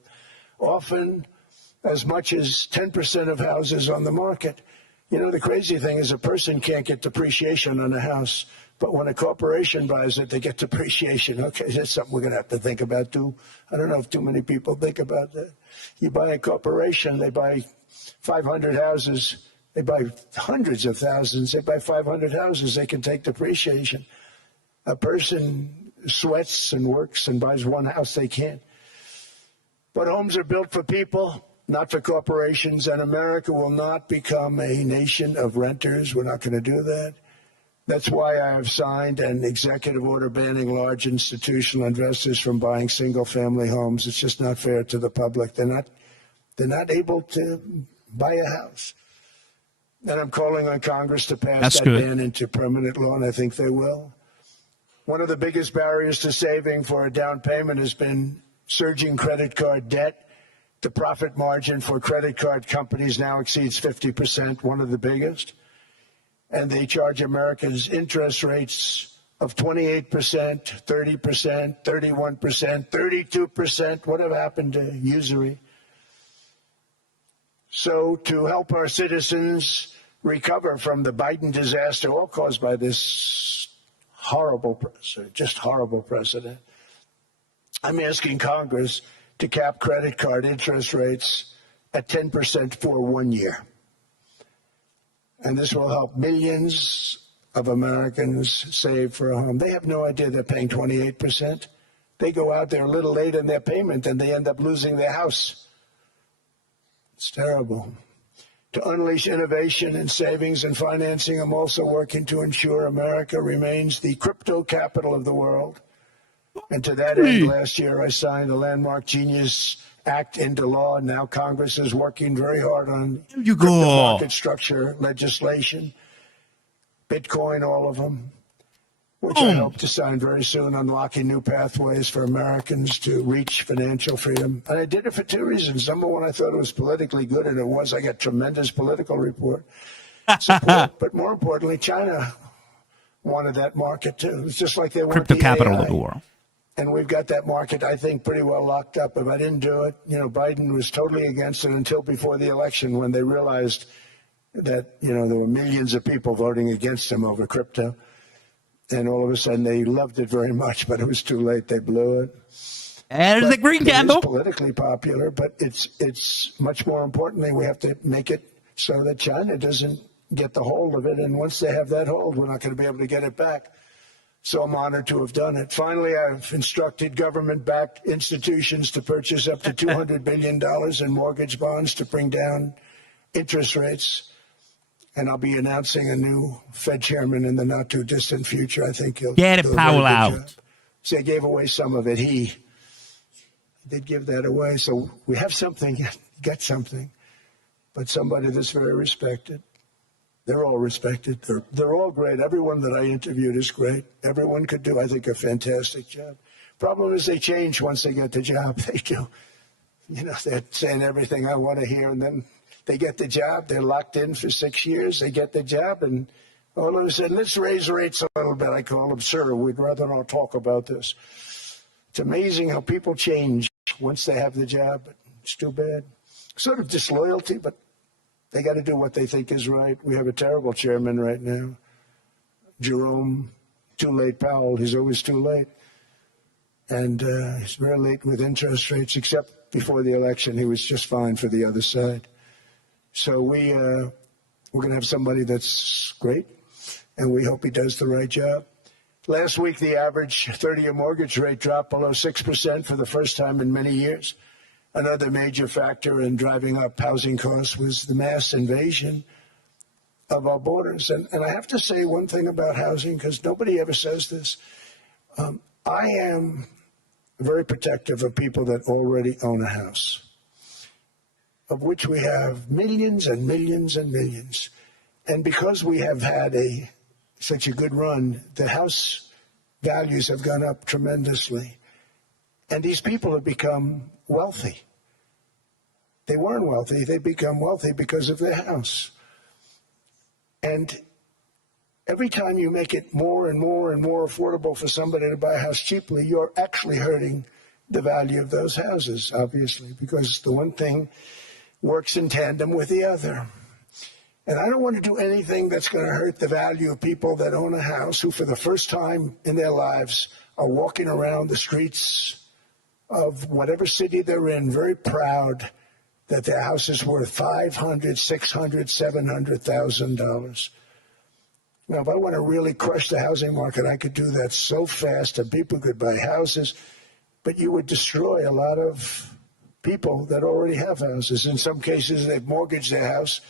Often as much as 10% of houses on the market. You know, the crazy thing is a person can't get depreciation on a house, but when a corporation buys it, they get depreciation. Okay, that's something we're going to have to think about, too. I don't know if too many people think about that. You buy a corporation, they buy 500 houses. They buy hundreds of thousands. They buy 500 houses. They can take depreciation. A person sweats and works and buys one house. They can't. But homes are built for people, not for corporations. And America will not become a nation of renters. We're not going to do that. That's why I have signed an executive order banning large institutional investors from buying single-family homes. It's just not fair to the public. They're not able to buy a house. And I'm calling on Congress to pass that ban into permanent law, and I think they will. One of the biggest barriers to saving for a down payment has been surging credit card debt. The profit margin for credit card companies now exceeds 50%, one of the biggest. And they charge Americans interest rates of 28%, 30%, 31%, 32%. Whatever happened to usury? So to help our citizens recover from the Biden disaster, all caused by this horrible precedent, I'm asking Congress to cap credit card interest rates at 10% for 1 year. And this will help millions of Americans save for a home. They have no idea they're paying 28%. They go out there a little late in their payment and they end up losing their house. It's terrible. To unleash innovation in savings and financing, I'm also working to ensure America remains the crypto capital of the world. And to that end, last year I signed the landmark Genius Act into law. Now Congress is working very hard on crypto market structure legislation, Bitcoin, all of them, which I hope to sign very soon, unlocking new pathways for Americans to reach financial freedom. And I did it for two reasons. Number one, I thought it was politically good, and it was. I got tremendous political support. But more importantly, China wanted that market too. It's just like they want crypto the capital AI. of the world. And we've got that market, I think, pretty well locked up. If I didn't do it, Biden was totally against it until before the election when they realized that, there were millions of people voting against him over crypto. And all of a sudden, they loved it very much, but it was too late. They blew it. There's the green candle. It's politically popular, but it's much more importantly, we have to make it so that China doesn't get the hold of it. And once they have that hold, we're not going to be able to get it back. So I'm honored to have done it. Finally, I've instructed government-backed institutions to purchase up to $200 billion in mortgage bonds to bring down interest rates. And I'll be announcing a new Fed chairman in the not-too-distant future. I think he'll get it, Powell out. Job. See, I gave away some of it. He did give that away. So we have something, get something. But somebody that's very respected. They're all respected. They're all great. Everyone that I interviewed is great. Everyone could do, I think, a fantastic job. Problem is they change once they get the job. They do. they're saying everything I want to hear, and then they get the job. They're locked in for 6 years. They get the job, and all of a sudden, let's raise rates a little bit. I call them, sir, we'd rather not talk about this. It's amazing how people change once they have the job, but it's too bad. Sort of disloyalty, but they got to do what they think is right. We have a terrible chairman right now, Jerome, too late Powell. He's always too late. And he's very late with interest rates, except before the election. He was just fine for the other side. So we're going to have somebody that's great, and we hope he does the right job. Last week, the average 30-year mortgage rate dropped below 6% for the first time in many years. Another major factor in driving up housing costs was the mass invasion of our borders. And I have to say one thing about housing, because nobody ever says this. I am very protective of people that already own a house, of which we have millions and millions and millions. And because we have had such a good run, the house values have gone up tremendously. And these people have become wealthy. They weren't wealthy. They become wealthy because of their house. And every time you make it more and more and more affordable for somebody to buy a house cheaply, you're actually hurting the value of those houses, obviously, because the one thing works in tandem with the other. And I don't want to do anything that's going to hurt the value of people that own a house who, for the first time in their lives, are walking around the streets of whatever city they're in, very proud that their house is worth $500,000, $600,000, $700,000. Now, if I want to really crush the housing market, I could do that so fast that people could buy houses, but you would destroy a lot of people that already have houses. In some cases, they've mortgaged their house,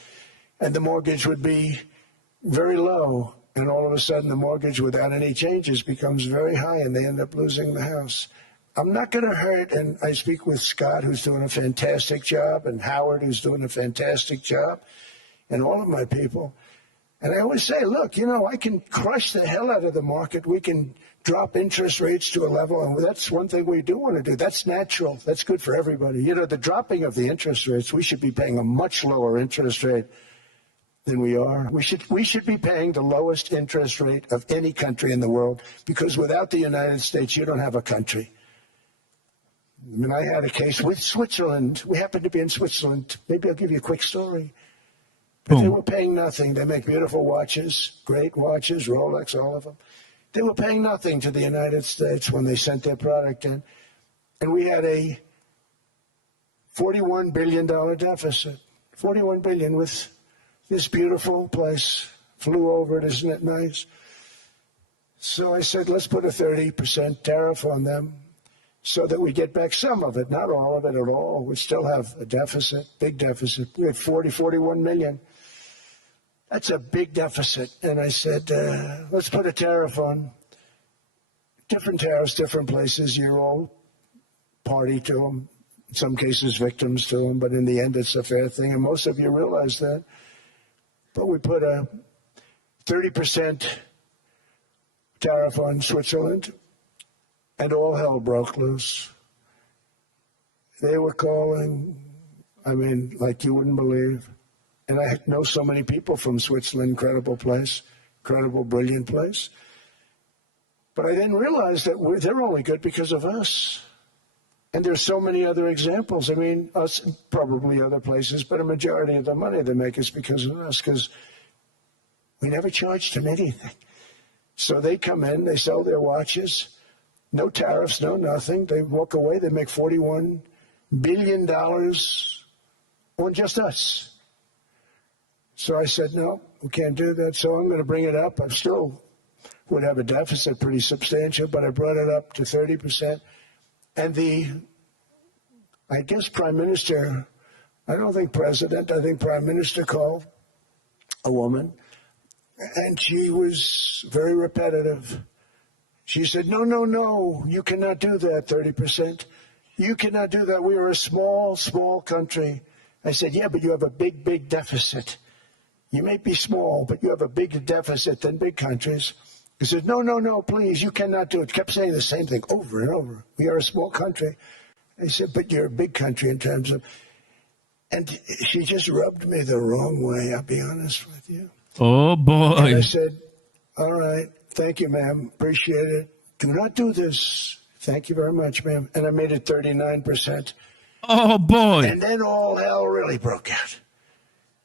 and the mortgage would be very low, and all of a sudden the mortgage without any changes becomes very high, and they end up losing the house. I'm not going to hurt, and I speak with Scott, who's doing a fantastic job, and Howard, who's doing a fantastic job, and all of my people. And I always say, look, I can crush the hell out of the market. We can drop interest rates to a level, and that's one thing we do want to do. That's natural. That's good for everybody. The dropping of the interest rates, we should be paying a much lower interest rate than we are. We should be paying the lowest interest rate of any country in the world, because without the United States, you don't have a country. I mean, I had a case with Switzerland. We happened to be in Switzerland. Maybe I'll give you a quick story. But they were paying nothing. They make beautiful watches, great watches, Rolex, all of them. They were paying nothing to the United States when they sent their product in. And we had a $41 billion deficit. $41 billion with this beautiful place. Flew over it, isn't it nice? So I said, let's put a 30% tariff on them so that we get back some of it, not all of it at all. We still have a deficit, big deficit. We have 41 million. That's a big deficit. And I said, let's put a tariff on. Different tariffs, different places. You're all party to them. In some cases, victims to them. But in the end, it's a fair thing. And most of you realize that. But we put a 30% tariff on Switzerland, and all hell broke loose. They were calling, like you wouldn't believe. And I know so many people from Switzerland, incredible place, incredible, brilliant place. But I didn't realize that they're only good because of us. And there's so many other examples. Us, probably other places, but a majority of the money they make is because of us, because we never charged them anything. So they come in, they sell their watches, no tariffs, no nothing. They walk away, they make $41 billion on just us. So I said, no, we can't do that. So I'm going to bring it up. I still would have a deficit pretty substantial, but I brought it up to 30%. And Prime Minister, I don't think President, I think Prime Minister called a woman, and she was very repetitive. She said, no, you cannot do that, 30%. You cannot do that. We are a small, small country. I said, yeah, but you have a big, big deficit. You may be small, but you have a bigger deficit than big countries. He said, no, please, you cannot do it. Kept saying the same thing over and over. We are a small country. I said, but you're a big country in terms of, and she just rubbed me the wrong way, I'll be honest with you. Oh, And I boy. said, all right, thank you, ma'am, appreciate it. Do not do this. Thank you very much, ma'am. And I made it 39%. Oh, boy. And then all hell really broke out.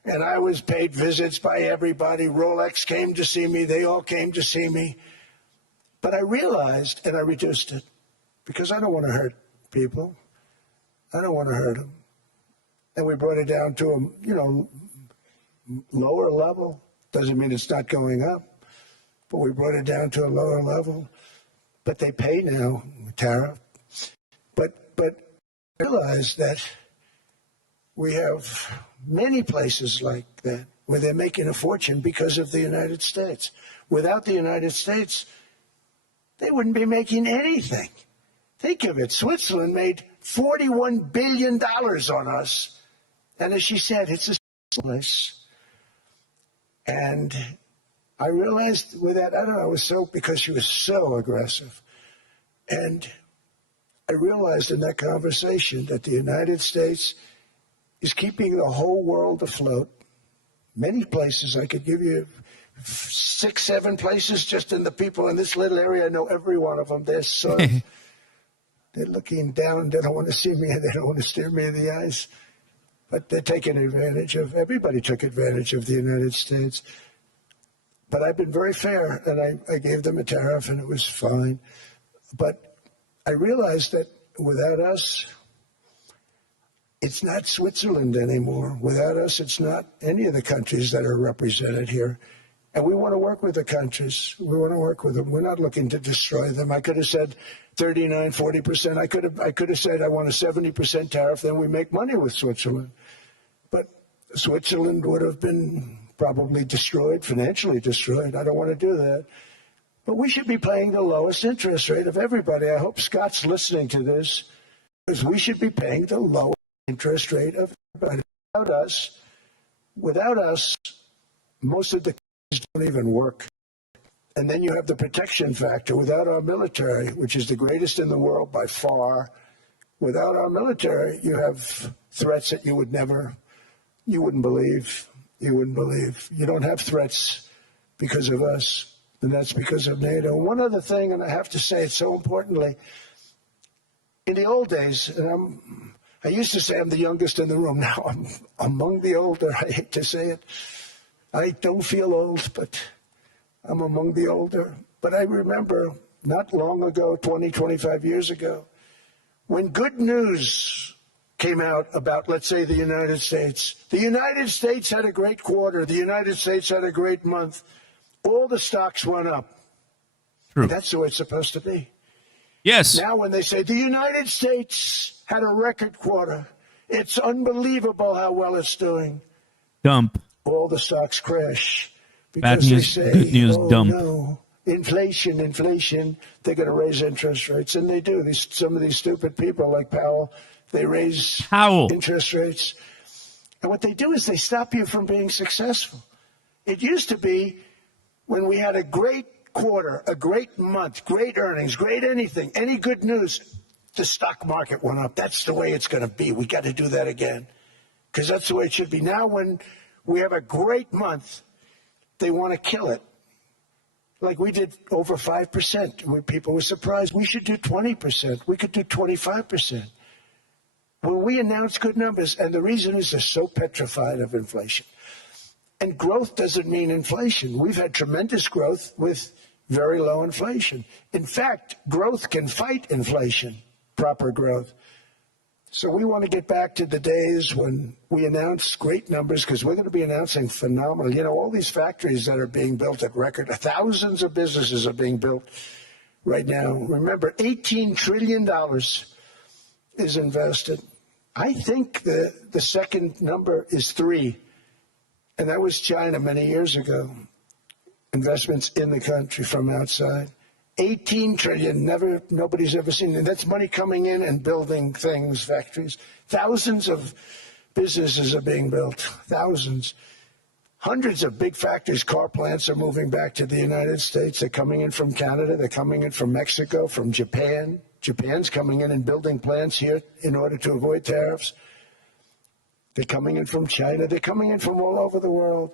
And I was paid visits by everybody. Rolex came to see me. They all came to see me. But I realized, and I reduced it, because I don't want to hurt people. I don't want to hurt them. And we brought it down to a, lower level. Doesn't mean it's not going up, but we brought it down to a lower level. But they pay now, tariff. But I realized that we have many places like that where they're making a fortune because of the United States. Without the United States, they wouldn't be making anything. Think of it. Switzerland made $41 billion on us. And as she said, it's a place. And I realized with that, I don't know, it was so because she was so aggressive. And I realized in that conversation that the United States is keeping the whole world afloat. Many places, I could give you 6, 7 places just in the people in this little area. I know every one of them. They're sort of, they're looking down. They don't want to see me. They don't want to stare me in the eyes. But they're taking advantage of, everybody took advantage of the United States. But I've been very fair, and I gave them a tariff, and it was fine. But I realized that without us, it's not Switzerland anymore. Without us, it's not any of the countries that are represented here. And we want to work with the countries. We want to work with them. We're not looking to destroy them. I could have said 39, 40%. I could have said I want a 70% tariff. Then we make money with Switzerland. But Switzerland would have been probably destroyed, financially destroyed. I don't want to do that. But we should be paying the lowest interest rate of everybody. I hope Scott's listening to this, because we should be paying the lowest interest rate of everybody. Without us, most of the countries don't even work. And then you have the protection factor. Without our military, which is the greatest in the world by far, without our military, you have threats that you wouldn't believe. You wouldn't believe. You don't have threats because of us, and that's because of NATO. One other thing, and I have to say it so importantly, in the old days, and I used to say I'm the youngest in the room. Now I'm among the older. I hate to say it. I don't feel old, but I'm among the older. But I remember not long ago, 20, 25 years ago, when good news came out about, let's say, the United States. The United States had a great quarter. The United States had a great month. All the stocks went up. True. And that's the way it's supposed to be. Yes. Now when they say the United States had a record quarter, it's unbelievable how well it's doing. Dump. All the stocks crash. Bad Because news, they say, good news, oh, dump. no, inflation, they're going to raise interest rates. And they do. Some of these stupid people like Powell, they raise interest rates. And what they do is they stop you from being successful. It used to be when we had a great quarter, a great month, great earnings, great anything, any good news, the stock market went up. That's the way it's going to be. We got to do that again, because that's the way it should be. Now when we have a great month, they want to kill it. Like we did over 5%. When people were surprised, we should do 20%. We could do 25%. When we announce good numbers, and the reason is they're so petrified of inflation. And growth doesn't mean inflation. We've had tremendous growth with very low inflation. In fact, growth can fight inflation, proper growth. So we want to get back to the days when we announce great numbers, because we're going to be announcing phenomenal. You know, all these factories that are being built at record, thousands of businesses are being built right now. Remember, $18 trillion is invested. I think the second number is 3, and that was China many years ago. Investments in the country from outside. 18 trillion, nobody's ever seen. And that's money coming in and building things, factories. Thousands of businesses are being built, thousands. Hundreds of big factories, car plants are moving back to the United States. They're coming in from Canada. They're coming in from Mexico, from Japan, Japan's coming in and building plants here in order to avoid tariffs. They're coming in from China. They're coming in from all over the world.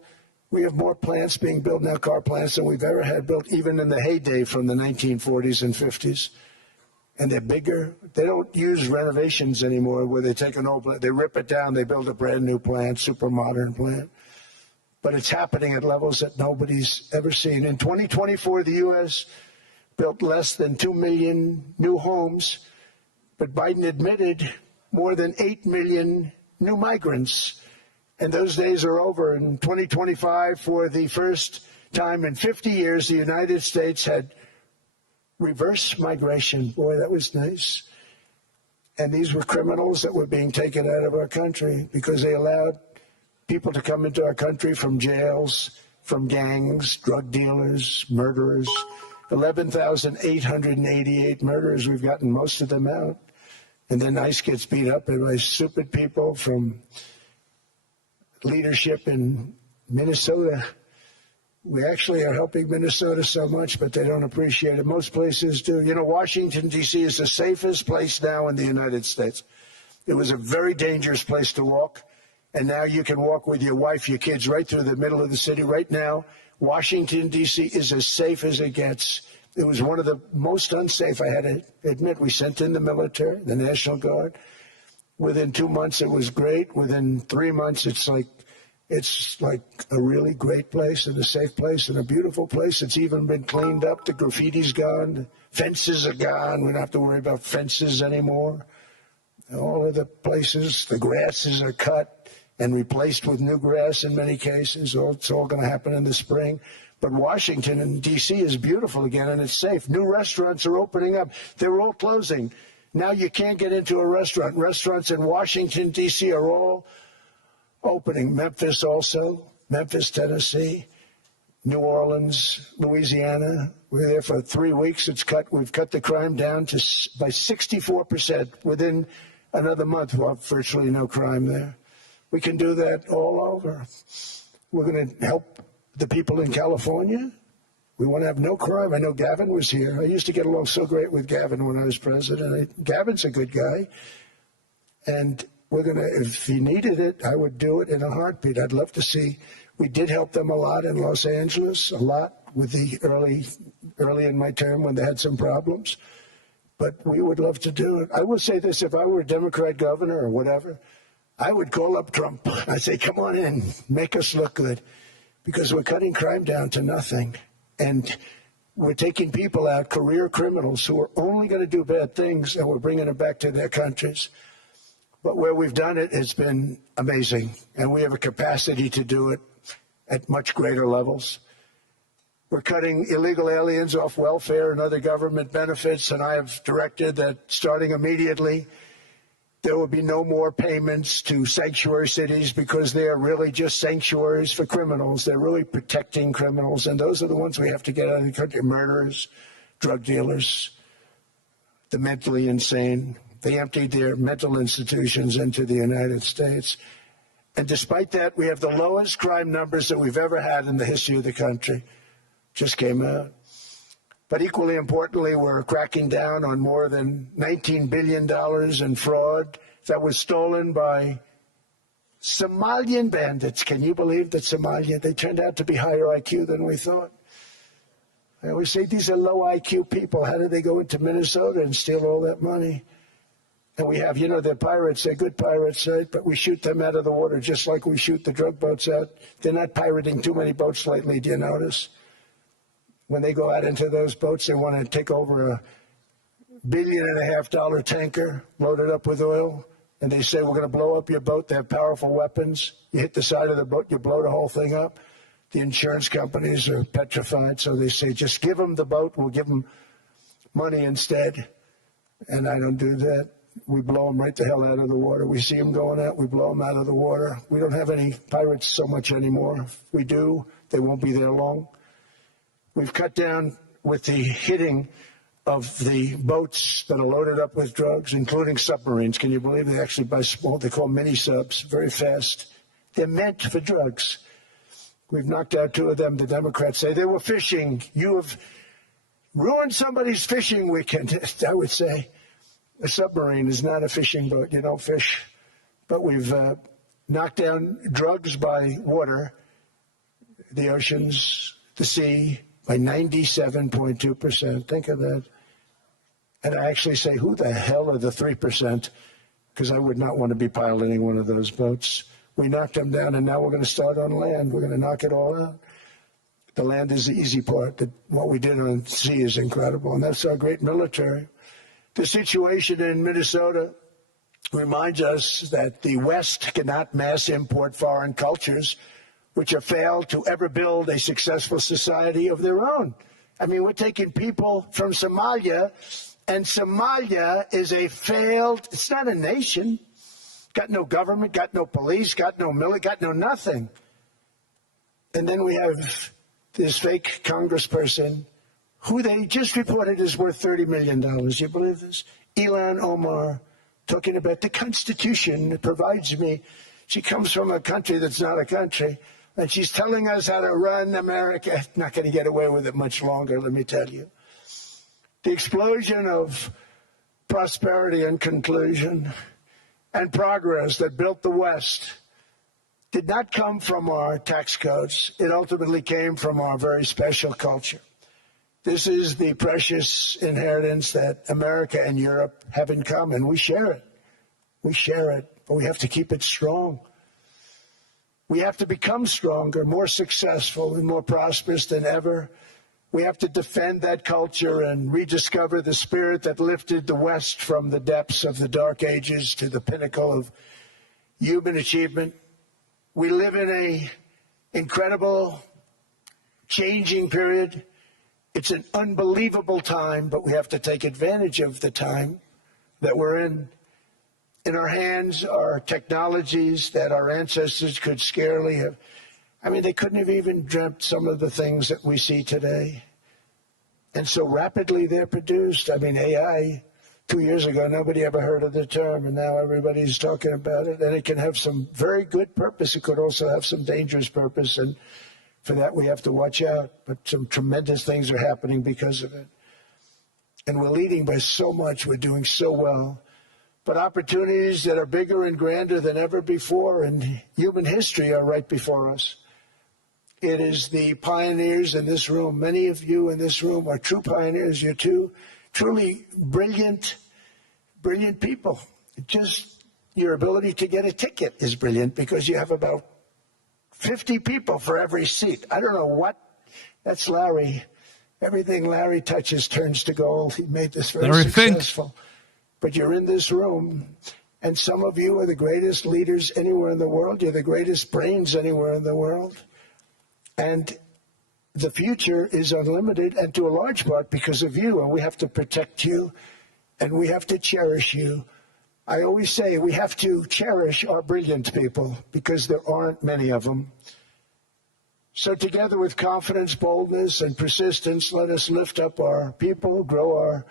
We have more plants being built now, car plants, than we've ever had built, even in the heyday from the 1940s and 50s. And they're bigger. They don't use renovations anymore where they take an old plant, they rip it down, they build a brand new plant, super modern plant. But it's happening at levels that nobody's ever seen. In 2024, the U.S. built less than 2 million new homes, but Biden admitted more than 8 million new migrants. And those days are over. In 2025, for the first time in 50 years, the United States had reverse migration. Boy, that was nice. And these were criminals that were being taken out of our country because they allowed people to come into our country from jails, from gangs, drug dealers, murderers. 11,888 murderers. We've gotten most of them out. And then ICE gets beat up by stupid people from leadership in Minnesota. We actually are helping Minnesota so much, but they don't appreciate it. Most places do. You know, Washington, D.C. is the safest place now in the United States. It was a very dangerous place to walk, and now you can walk with your wife, your kids, right through the middle of the city. Right now, Washington, D.C. is as safe as it gets. It was one of the most unsafe, I had to admit. We sent in the military, the National Guard. Within 2 months, it was great. Within 3 months, it's like a really great place and a safe place and a beautiful place. It's even been cleaned up. The graffiti's gone. The fences are gone. We don't have to worry about fences anymore. All of the places, the grasses are cut and replaced with new grass in many cases. It's all going to happen in the spring. But Washington and D.C. is beautiful again, and it's safe. New restaurants are opening up. They were all closing. Now you can't get into a restaurant. Restaurants in Washington, D.C. are all opening. Memphis also, Memphis, Tennessee, New Orleans, Louisiana. We're there for 3 weeks. We've cut the crime down by 64%. Within another month, we'll have virtually no crime there. We can do that all over. We're going to help the people in California. We want to have no crime. I know Gavin was here. I used to get along so great with Gavin when I was president. Gavin's a good guy. And we're going to, if he needed it, I would do it in a heartbeat. I'd love to see. We did help them a lot in Los Angeles, a lot with the early in my term when they had some problems. But we would love to do it. I will say this, if I were a Democrat governor or whatever, I would call up Trump. I'd say, come on in, make us look good, because we're cutting crime down to nothing. And we're taking people out, career criminals who are only going to do bad things, and we're bringing them back to their countries. But where we've done it, it's been amazing. And we have a capacity to do it at much greater levels. We're cutting illegal aliens off welfare and other government benefits, and I have directed that starting immediately, there will be no more payments to sanctuary cities because they are really just sanctuaries for criminals. They're really protecting criminals, and those are the ones we have to get out of the country. Murderers, drug dealers, the mentally insane. They emptied their mental institutions into the United States. And despite that, we have the lowest crime numbers that we've ever had in the history of the country. Just came out. But equally importantly, we're cracking down on more than $19 billion in fraud that was stolen by Somalian bandits. Can you believe that Somalia, they turned out to be higher IQ than we thought. I always say these are low IQ people. How did they go into Minnesota and steal all that money? And we have, they're pirates. They're good pirates, right? But we shoot them out of the water just like we shoot the drug boats out. They're not pirating too many boats lately, do you notice? When they go out into those boats, they want to take over a $1.5 billion tanker loaded up with oil, and they say, we're going to blow up your boat. They have powerful weapons. You hit the side of the boat, you blow the whole thing up. The insurance companies are petrified, so they say, just give them the boat. We'll give them money instead. And I don't do that. We blow them right the hell out of the water. We see them going out, we blow them out of the water. We don't have any pirates so much anymore. If we do, they won't be there long. We've cut down with the hitting of the boats that are loaded up with drugs, including submarines. Can you believe they actually buy small, they call mini subs, very fast. They're meant for drugs. We've knocked out 2 of them. The Democrats say they were fishing. You ruined somebody's fishing weekend, I would say. A submarine is not a fishing boat. You don't fish. But we've knocked down drugs by water, the oceans, the sea, by 97.2%. Think of that. And I actually say, who the hell are the 3%? Because I would not want to be piloting one of those boats. We knocked them down, and now we're going to start on land. We're going to knock it all out. The land is the easy part. What we did on sea is incredible, and that's our great military. The situation in Minnesota reminds us that the West cannot mass import foreign cultures, which have failed to ever build a successful society of their own. I mean, we're taking people from Somalia, and Somalia is a failed, it's not a nation. Got no government, got no police, got no military, got no nothing. And then we have this fake congressperson who they just reported is worth $30 million. You believe this? Ilhan Omar, talking about the Constitution that provides me. She comes from a country that's not a country, and she's telling us how to run America. Not going to get away with it much longer, let me tell you. The explosion of prosperity and conclusion and progress that built the West did not come from our tax codes. It ultimately came from our very special culture. This is the precious inheritance that America and Europe have in common. We share it. We share it, but we have to keep it strong. We have to become stronger, more successful, and more prosperous than ever. We have to defend that culture and rediscover the spirit that lifted the West from the depths of the Dark Ages to the pinnacle of human achievement. We live in an incredible, changing period. It's an unbelievable time, but we have to take advantage of the time that we're in. In our hands are technologies that our ancestors could scarcely have. I mean, they couldn't have even dreamt some of the things that we see today. And so rapidly they're produced. I mean, AI, 2 years ago, nobody ever heard of the term, and now everybody's talking about it. And it can have some very good purpose. It could also have some dangerous purpose, and for that we have to watch out. But some tremendous things are happening because of it. And we're leading by so much. We're doing so well. But opportunities that are bigger and grander than ever before in human history are right before us. It is the pioneers in this room. Many of you in this room are true pioneers. You're two truly brilliant people. Just your ability to get a ticket is brilliant because you have about 50 people for every seat. I don't know what. That's Larry. Everything Larry touches turns to gold. He made this very successful. But you're in this room, and some of you are the greatest leaders anywhere in the world. You're the greatest brains anywhere in the world. And the future is unlimited, and to a large part because of you, and we have to protect you, and we have to cherish you. I always say we have to cherish our brilliant people because there aren't many of them. So together with confidence, boldness, and persistence, let us lift up our people, grow our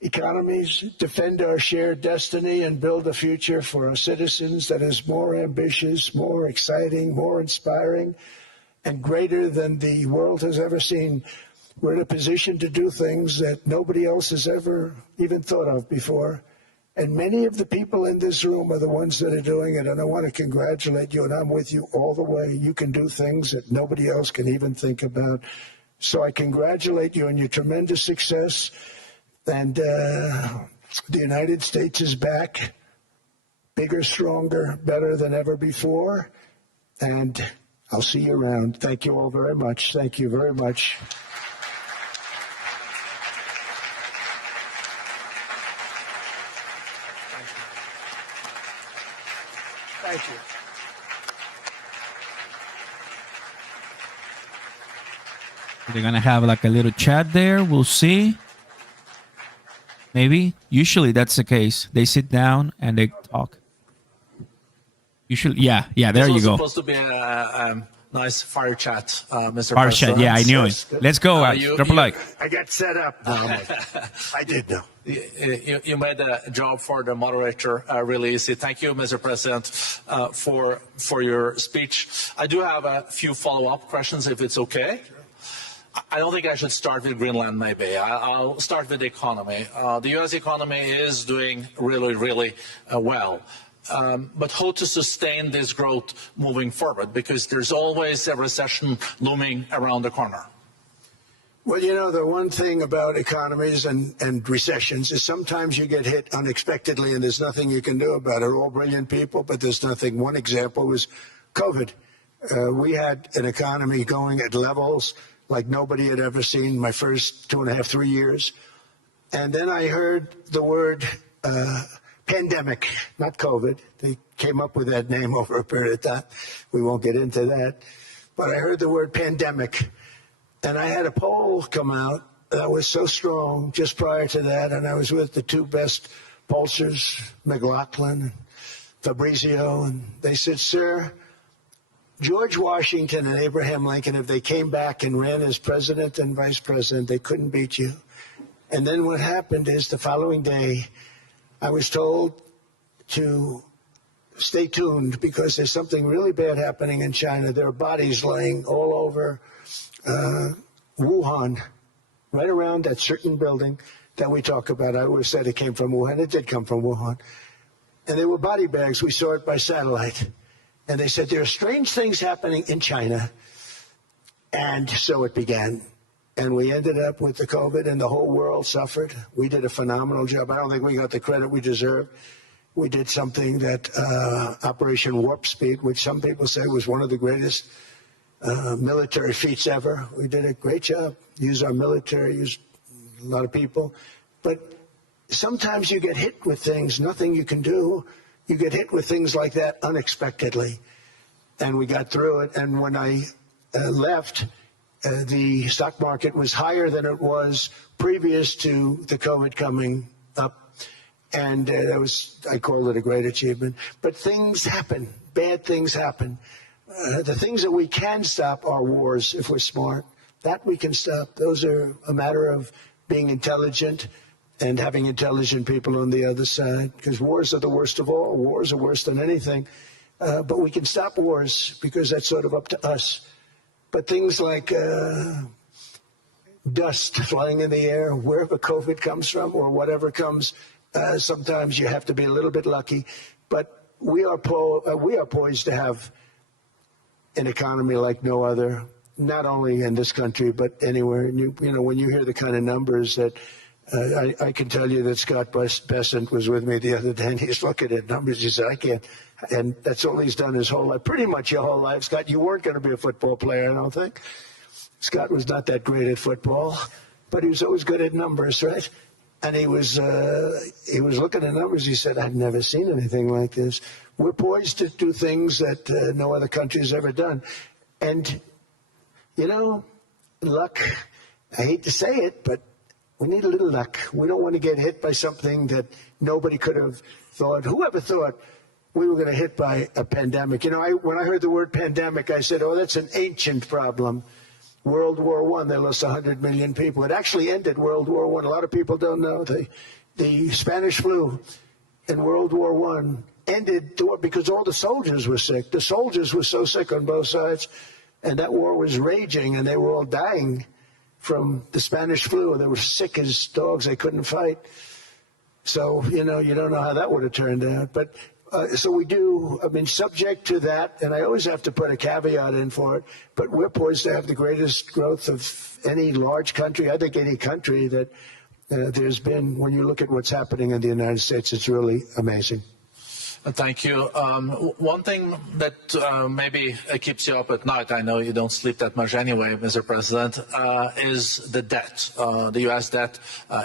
economies, defend our shared destiny, and build a future for our citizens that is more ambitious, more exciting, more inspiring, and greater than the world has ever seen. We're in a position to do things that nobody else has ever even thought of before. And many of the people in this room are the ones that are doing it. And I want to congratulate you, and I'm with you all the way. You can do things that nobody else can even think about. So I congratulate you on your tremendous success. And the United States is back, bigger, stronger, better than ever before. And I'll see you around. Thank you all very much. Thank you very much. Thank you. They're going to have like a little chat there. We'll see. Maybe. Usually that's the case. They sit down and they talk. Usually, yeah, there you go. It's supposed to be a nice fire chat, Mr. Fire President. chat, yeah, I knew it. Let's go, drop a like. I got set up. I did know. You made the job for the moderator really easy. Thank you, Mr. President, for your speech. I do have a few follow-up questions, if it's okay. I don't think I should start with Greenland, maybe. I'll start with the economy. The U.S. economy is doing really, really well. But how to sustain this growth moving forward? Because there's always a recession looming around the corner. Well, you know, the one thing about economies and recessions is sometimes you get hit unexpectedly and there's nothing you can do about it. We're all brilliant people, but there's nothing. One example was COVID. We had an economy going at levels like nobody had ever seen my first 2.5, 3 years. And then I heard the word pandemic, not COVID. They came up with that name over a period of time. We won't get into that. But I heard the word pandemic. And I had a poll come out that was so strong just prior to that, and I was with the two best pollsters, McLaughlin and Fabrizio, and they said, sir, George Washington and Abraham Lincoln, if they came back and ran as president and vice president, they couldn't beat you. And then what happened is the following day, I was told to stay tuned because there's something really bad happening in China. There are bodies laying all over Wuhan, right around that certain building that we talk about. I always said it came from Wuhan. It did come from Wuhan. And they were body bags. We saw it by satellite. And they said, there are strange things happening in China. And so it began. And we ended up with the COVID, and the whole world suffered. We did a phenomenal job. I don't think we got the credit we deserve. We did something that Operation Warp Speed, which some people say was one of the greatest military feats ever. We did a great job. Used our military, used a lot of people. But sometimes you get hit with things, nothing you can do. You get hit with things like that unexpectedly. And we got through it. And when I left, the stock market was higher than it was previous to the COVID coming up. And that was, I call it a great achievement. But things happen. Bad things happen. The things that we can stop are wars if we're smart. That we can stop. Those are a matter of being intelligent and having intelligent people on the other side. Because wars are the worst of all. Wars are worse than anything. But we can stop wars because that's sort of up to us. But things like dust flying in the air, wherever COVID comes from or whatever comes, sometimes you have to be a little bit lucky. But we are poised to have an economy like no other, not only in this country, but anywhere. And you know, when you hear the kind of numbers that I can tell you that Scott Bessent was with me the other day, and he's looking at numbers. He said, I can't. And that's all he's done his whole life, pretty much your whole life. Scott, you weren't going to be a football player, I don't think. Scott was not that great at football, but he was always good at numbers, right? And he was looking at numbers. He said, I've never seen anything like this. We're poised to do things that no other country has ever done. And, you know, luck, I hate to say it, but we need a little luck. We don't want to get hit by something that nobody could have thought. Whoever thought we were going to hit by a pandemic? You know, when I heard the word pandemic, I said, oh, that's an ancient problem. World War I, they lost 100 million people. It actually ended World War I. A lot of people don't know. The Spanish flu in World War I ended because all the soldiers were sick. The soldiers were so sick on both sides, and that war was raging, and they were all dying from the Spanish flu. They were sick as dogs. They couldn't fight. So, you know, you don't know how that would have turned out. But so we do, I mean, subject to that, and I always have to put a caveat in for it, but we're poised to have the greatest growth of any large country. I think any country that there's been, when you look at what's happening in the United States, it's really amazing. Thank you. One thing that maybe keeps you up at night, I know you don't sleep that much anyway, Mr. President, is the debt. The U.S. debt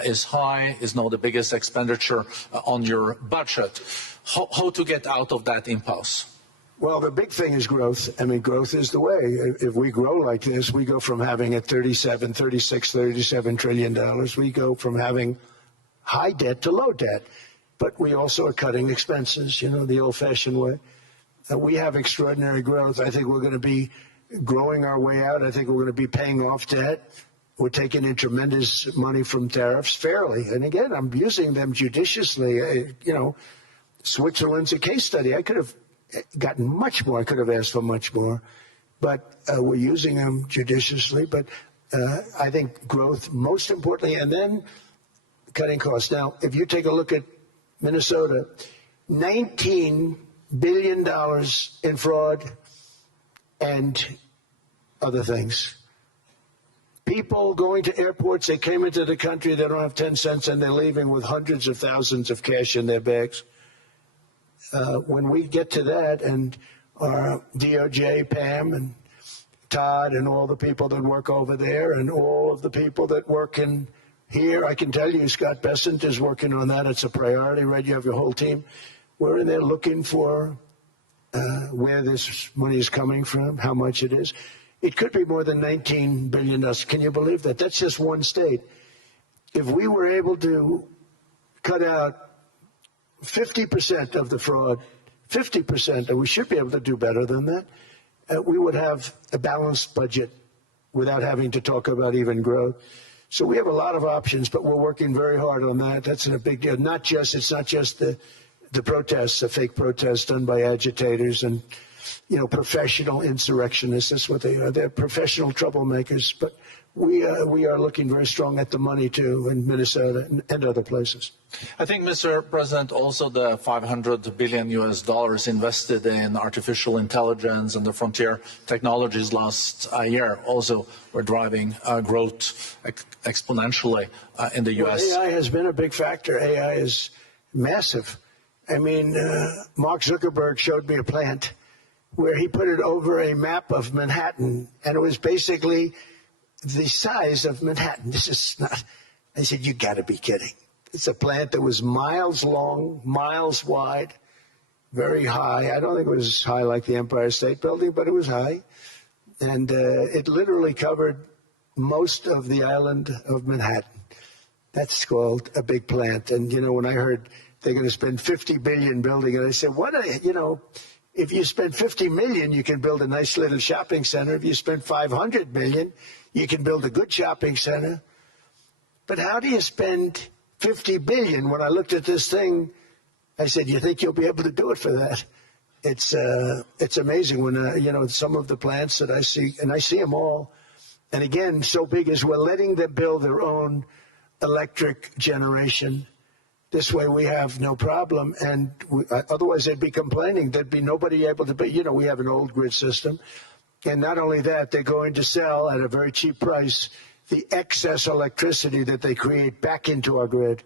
is high, is now the biggest expenditure on your budget. How to get out of that impasse? Well, the big thing is growth. I mean, growth is the way. If we grow like this, we go from having at 36, $37 trillion. We go from having high debt to low debt. But we also are cutting expenses, you know, the old-fashioned way. We have extraordinary growth. I think we're going to be growing our way out. I think we're going to be paying off debt. We're taking in tremendous money from tariffs fairly. And again, I'm using them judiciously. You know, Switzerland's a case study. I could have gotten much more. I could have asked for much more. But we're using them judiciously. But I think growth, most importantly, and then cutting costs. Now, if you take a look at Minnesota, $19 billion in fraud and other things. People going to airports, they came into the country, they don't have 10 cents, and they're leaving with hundreds of thousands of cash in their bags. When we get to that, and our DOJ, Pam, and Todd, and all the people that work over there, and all of the people that work in here, I can tell you, Scott Bessent is working on that. It's a priority, right? You have your whole team. We're in there looking for where this money is coming from, how much it is. It could be more than $19 billion. Can you believe that? That's just one state. If we were able to cut out 50% of the fraud, 50%, and we should be able to do better than that, we would have a balanced budget without having to talk about even growth. So we have a lot of options, but we're working very hard on that. That's a big deal. It's not just the protests, the fake protests done by agitators and, professional insurrectionists. That's what they are. They're professional troublemakers. But we are looking very strong at the money, too, in Minnesota and other places. I think, Mr. President, also the $500 billion invested in artificial intelligence and the frontier technologies last year also were driving growth exponentially in the U.S. Well, AI has been a big factor. AI is massive. I mean, Mark Zuckerberg showed me a plant where he put it over a map of Manhattan, and it was basically the size of Manhattan. This is not, I said, you got to be kidding. It's a plant that was miles long, miles wide, very high. I don't think it was high like the Empire State Building, but it was high. And it literally covered most of the island of Manhattan. That's called a big plant. And, when I heard they're going to spend $50 billion building it, I said, if you spend $50 million, you can build a nice little shopping center. If you spend $500 million, you can build a good shopping center. But how do you spend $50 billion? When I looked at this thing, I said, you think you'll be able to do it for that? It's amazing when, some of the plants that I see, and I see them all. And again, so big is we're letting them build their own electric generation. This way we have no problem, and otherwise they'd be complaining. There'd be nobody able to be, we have an old grid system. And not only that, they're going to sell at a very cheap price the excess electricity that they create back into our grid.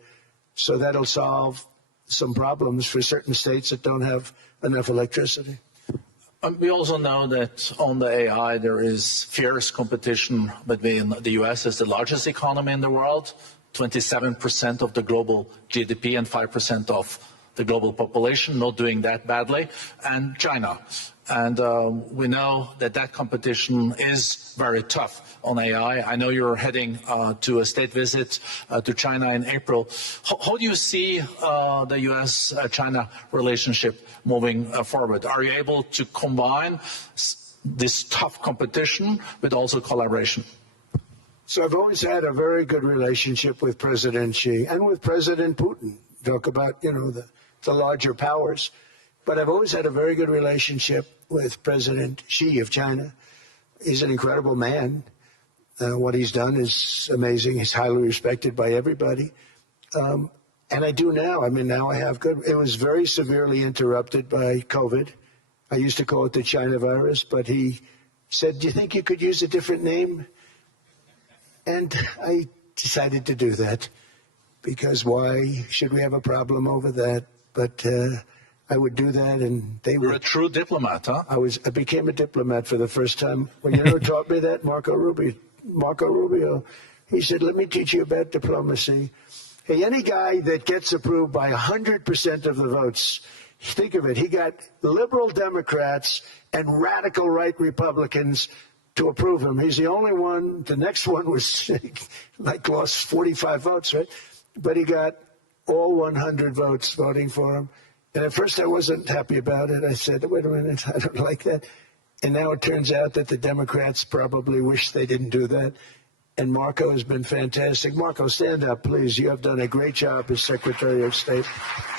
So that'll solve some problems for certain states that don't have enough electricity. We also know that on the AI, there is fierce competition between the U.S. as the largest economy in the world, 27% of the global GDP and 5% of the global population, not doing that badly, and China. And we know that competition is very tough on AI. I know you're heading to a state visit to China in April. How do you see the U.S.-China relationship moving forward? Are you able to combine this tough competition with also collaboration? So I've always had a very good relationship with President Xi and with President Putin. Talk about, the larger powers. But I've always had a very good relationship with President Xi of China. He's an incredible man. What he's done is amazing. He's highly respected by everybody. And I do now. Now I have good. It was very severely interrupted by COVID. I used to call it the China virus, but he said, do you think you could use a different name? And I decided to do that because why should we have a problem over that? But I would do that, and they You're were a true diplomat, huh? I became a diplomat for the first time. Well, you know who taught me that? Marco Rubio. He said, let me teach you about diplomacy. Hey, any guy that gets approved by 100% of the votes, think of it, he got liberal Democrats and radical right Republicans to approve him. He's the only one. The next one was lost 45 votes, right? But he got all 100 votes voting for him. And at first I wasn't happy about it. I said, wait a minute, I don't like that. And now it turns out that the Democrats probably wish they didn't do that. And Marco has been fantastic. Marco, stand up, please. You have done a great job as Secretary of State.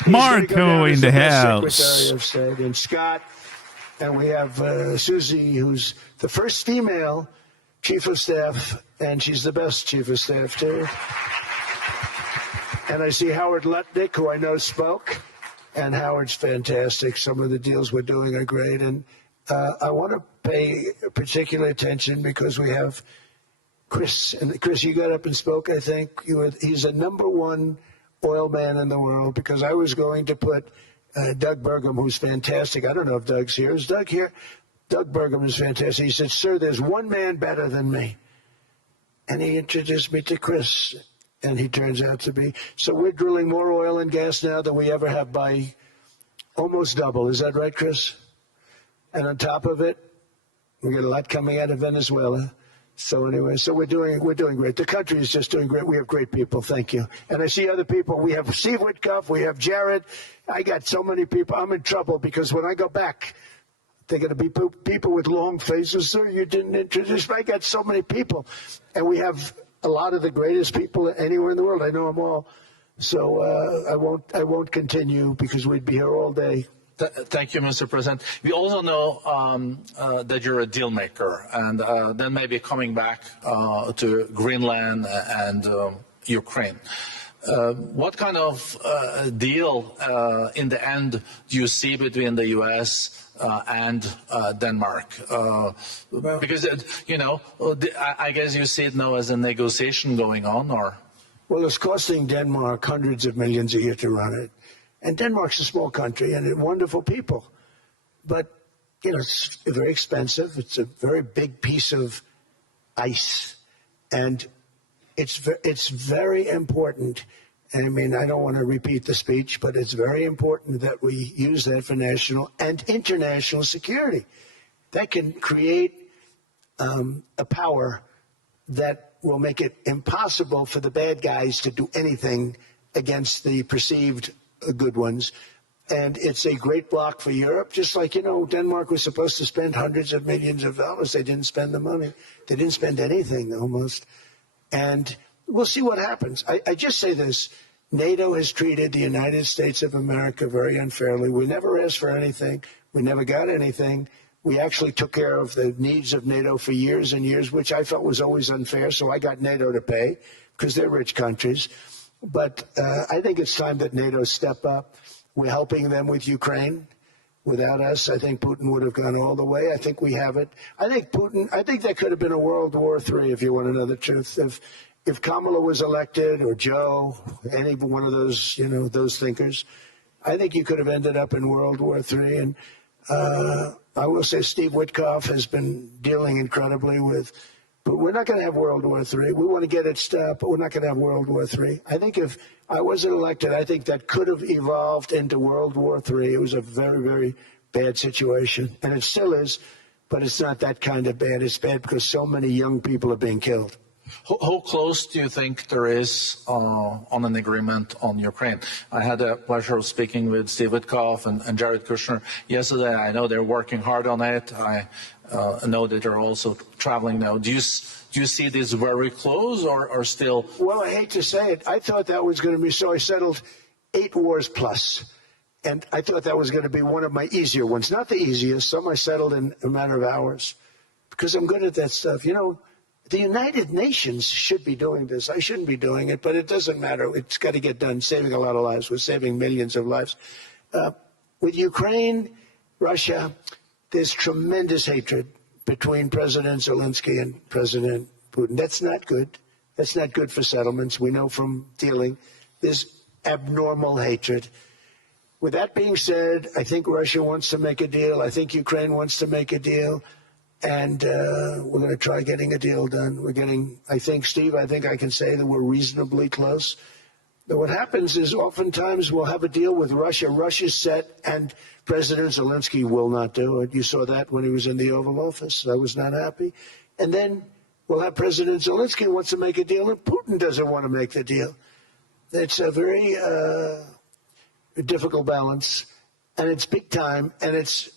Marco in the house. Secretary of State. And Scott, and we have Susie, who's the first female chief of staff, and she's the best chief of staff, too. And I see Howard Lutnick, who I know spoke, and Howard's fantastic. Some of the deals we're doing are great. And I want to pay particular attention because we have Chris. And Chris, you got up and spoke, I think. He's a #1 oil man in the world, because I was going to put Doug Burgum, who's fantastic. I don't know if Doug's here. Is Doug here? Doug Burgum is fantastic. He said, sir, there's one man better than me. And he introduced me to Chris. And he turns out to be. So we're drilling more oil and gas now than we ever have, by almost double. Is that right, Chris? And on top of it, we got a lot coming out of Venezuela. So anyway, so we're doing great. The country is just doing great. We have great people. Thank you. And I see other people. We have Steve Witkoff. We have Jared. I got so many people. I'm in trouble because when I go back, they're going to be people with long faces. Sir, you didn't introduce me. I got so many people. And we have a lot of the greatest people anywhere in the world. I know them all. So I won't continue because we'd be here all day. Thank you, Mr. President. We also know that you're a deal maker, and then maybe coming back to Greenland and Ukraine. What kind of deal in the end do you see between the U.S. And Denmark? Because, I guess you see it now as a negotiation going on, or? Well, it's costing Denmark hundreds of millions a year to run it. And Denmark's a small country and wonderful people. But, it's very expensive. It's a very big piece of ice. And it's very important. I mean, I don't want to repeat the speech, but it's very important that we use that for national and international security. That can create a power that will make it impossible for the bad guys to do anything against the perceived good ones. And it's a great block for Europe, just like, Denmark was supposed to spend hundreds of millions of dollars. They didn't spend the money. They didn't spend anything, almost. And we'll see what happens. I just say this. NATO has treated the United States of America very unfairly. We never asked for anything. We never got anything. We actually took care of the needs of NATO for years and years, which I felt was always unfair. So I got NATO to pay because they're rich countries. But I think it's time that NATO step up. We're helping them with Ukraine. Without us, I think Putin would have gone all the way. I think we have it. I think there could have been a World War III, if you want to know the truth. If Kamala was elected, or Joe, any one of those, those thinkers, I think you could have ended up in World War III. And I will say Steve Witkoff has been dealing incredibly with, but we're not going to have World War III. We want to get it stopped, but we're not going to have World War III. I think if I wasn't elected, I think that could have evolved into World War III. It was a very, very bad situation, and it still is, but it's not that kind of bad. It's bad because so many young people are being killed. How close do you think there is on an agreement on Ukraine? I had the pleasure of speaking with Steve Witkoff and Jared Kushner yesterday. I know they're working hard on it. I know that they're also traveling now. Do you see this very close or still? Well, I hate to say it. I thought that was going to be so. I settled 8 wars plus. And I thought that was going to be one of my easier ones. Not the easiest. Some I settled in a matter of hours because I'm good at that stuff. The United Nations should be doing this. I shouldn't be doing it, but it doesn't matter. It's got to get done, saving a lot of lives. We're saving millions of lives. With Ukraine, Russia, there's tremendous hatred between President Zelensky and President Putin. That's not good. That's not good for settlements. We know from dealing. There's abnormal hatred. With that being said, I think Russia wants to make a deal. I think Ukraine wants to make a deal. And we're going to try getting a deal done. I think, Steve, I can say that we're reasonably close. But what happens is oftentimes we'll have a deal with Russia. Russia's set, and President Zelensky will not do it. You saw that when he was in the Oval Office. I was not happy. And then we'll have President Zelensky who wants to make a deal, and Putin doesn't want to make the deal. It's a very difficult balance, and it's big time, and it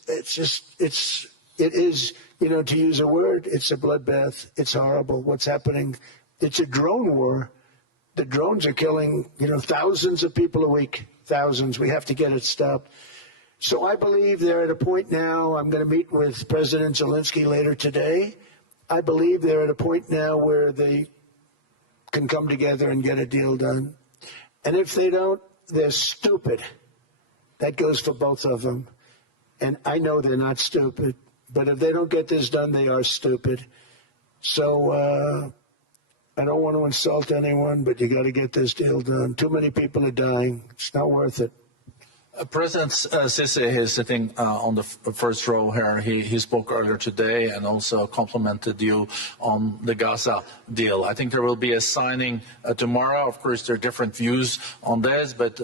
is, to use a word, it's a bloodbath. It's horrible what's happening. It's a drone war. The drones are killing, thousands of people a week, thousands. We have to get it stopped. So I believe they're at a point now. I'm going to meet with President Zelensky later today, I believe they're at a point now where they can come together and get a deal done. And if they don't, they're stupid. That goes for both of them. And I know they're not stupid, but if they don't get this done, they are stupid. So I don't want to insult anyone, but you got to get this deal done. Too many people are dying. It's not worth it. President Sisi is sitting on the first row here. He spoke earlier today and also complimented you on the Gaza deal. I think there will be a signing tomorrow. Of course, there are different views on this, but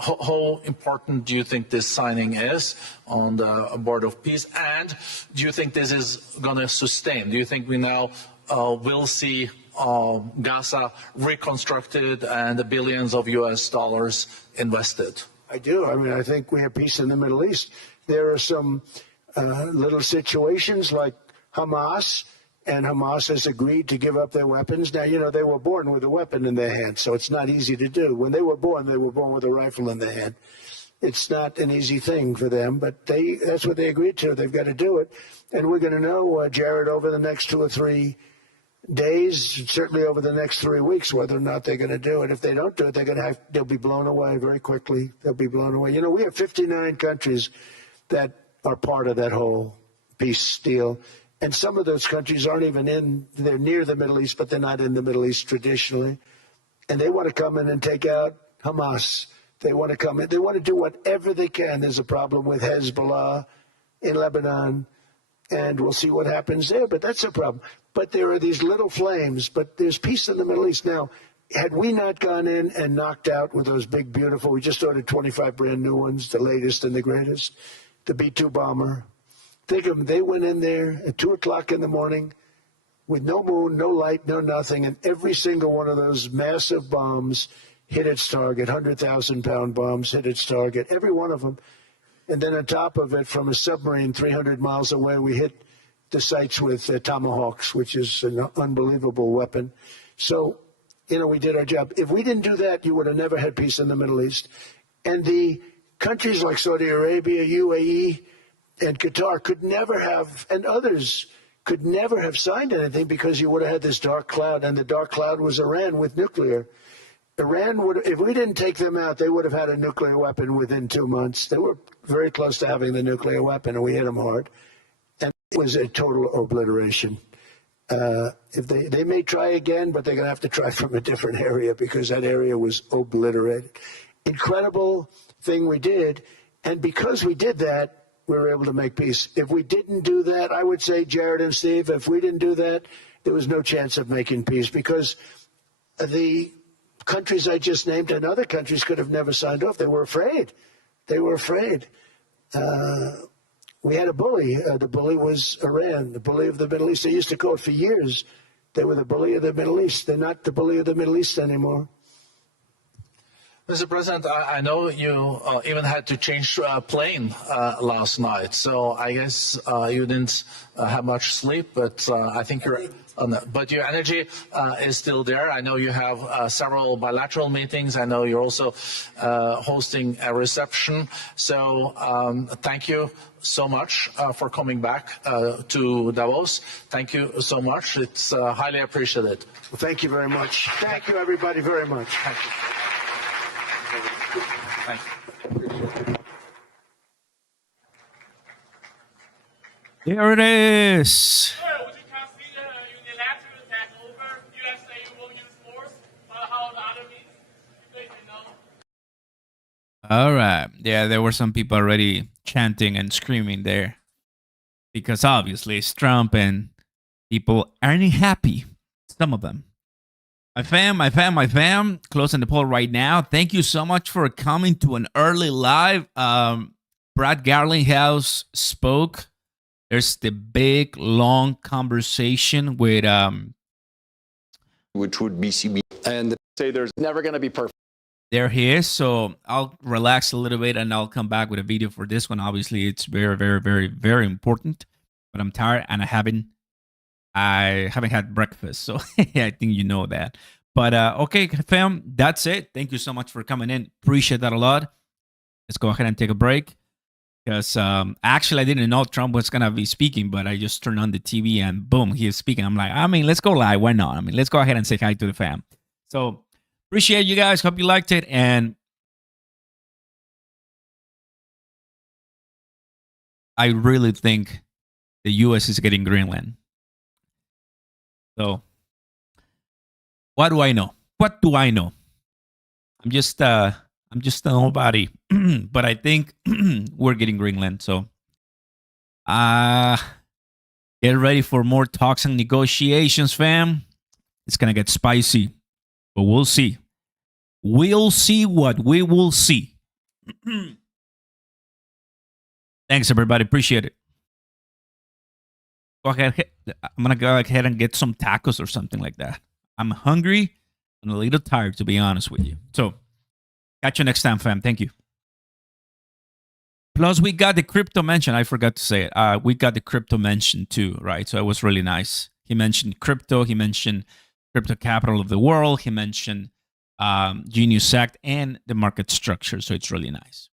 how important do you think this signing is on the Board of Peace? And do you think this is going to sustain? Do you think we now will see Gaza reconstructed and the billions of US dollars invested? I do. I mean, I think we have peace in the Middle East. There are some little situations like Hamas, and Hamas has agreed to give up their weapons. Now, you know, they were born with a weapon in their hand, so it's not easy to do. When they were born with a rifle in their hand. It's not an easy thing for them, but that's what they agreed to. They've got to do it. And we're going to know, Jared, over the next 2 or 3 days, certainly over the next 3 weeks, whether or not they're going to do it. If they don't do it, they'll be blown away very quickly. They'll be blown away. You know, we have 59 countries that are part of that whole peace deal. And some of those countries aren't even they're near the Middle East, but they're not in the Middle East traditionally. And they want to come in and take out Hamas. They want to come in. They want to do whatever they can. There's a problem with Hezbollah in Lebanon. And we'll see what happens there, but that's a problem. But there are these little flames, but there's peace in the Middle East. Now, had we not gone in and knocked out with those big, beautiful, we just ordered 25 brand new ones, the latest and the greatest, the B-2 bomber. Think of them, they went in there at 2 o'clock in the morning with no moon, no light, no nothing, and every single one of those massive bombs hit its target, 100,000-pound bombs hit its target, every one of them. And then on top of it, from a submarine 300 miles away, we hit the sites with Tomahawks, which is an unbelievable weapon. So, you know, we did our job. If we didn't do that, you would have never had peace in the Middle East. And the countries like Saudi Arabia, UAE, and Qatar could never have, and others could never have signed anything because you would have had this dark cloud, and the dark cloud was Iran with nuclear. Iran would, if we didn't take them out, they would have had a nuclear weapon within 2 months. They were very close to having the nuclear weapon, and we hit them hard. And it was a total obliteration. If they may try again, but they're going to have to try from a different area because that area was obliterated. Incredible thing we did, and because we did that, we were able to make peace. If we didn't do that, I would say, Jared and Steve, if we didn't do that, there was no chance of making peace because the countries I just named and other countries could have never signed off. They were afraid. They were afraid. We had a bully. The bully was Iran, the bully of the Middle East. They used to call it for years. They were the bully of the Middle East. They're not the bully of the Middle East anymore. Mr. President, I know you even had to change plane last night, so I guess you didn't have much sleep, but I think but your energy is still there. I know you have several bilateral meetings. I know you're also hosting a reception. So thank you so much for coming back to Davos. Thank you so much. It's highly appreciated. Well, thank you very much. Thank you, everybody, very much. Thank you. Thank you. There it is. Would you consider unilateral takeover? USA will use force, but how the other means? You think you know? All right. Yeah, there were some people already chanting and screaming there because obviously it's Trump and people aren't happy. Some of them. My fam, closing the poll right now. Thank you so much for coming to an early live. Brad Garlinghouse spoke. There's the big, long conversation with which would be CB, and say there's never going to be perfect. There he is. So I'll relax a little bit and I'll come back with a video for this one. Obviously, it's very, very, very, very important. But I'm tired and I haven't had breakfast, so I think you know that. But okay, fam, that's it. Thank you so much for coming in. Appreciate that a lot. Let's go ahead and take a break. because actually I didn't know Trump was gonna be speaking, but I just turned on the TV and boom, he is speaking. I'm like, I mean, let's go live. Why not? I mean, let's go ahead and say hi to the fam. So appreciate you guys. Hope you liked it. And I really think the U.S. is getting Greenland. So what do I know? What do I know? I'm just a nobody, but I think we're getting Greenland. So get ready for more talks and negotiations, fam. It's gonna get spicy, but we'll see. We'll see what we will see. Thanks, everybody. Appreciate it. Go ahead. I'm gonna go ahead and get some tacos or something like that. I'm hungry and a little tired, to be honest with you. So, catch you next time, fam. Thank you. Plus, we got the crypto mention. I forgot to say it. We got the crypto mention too, right? So it was really nice. He mentioned crypto. He mentioned crypto capital of the world. He mentioned Genius Act and the market structure. So it's really nice.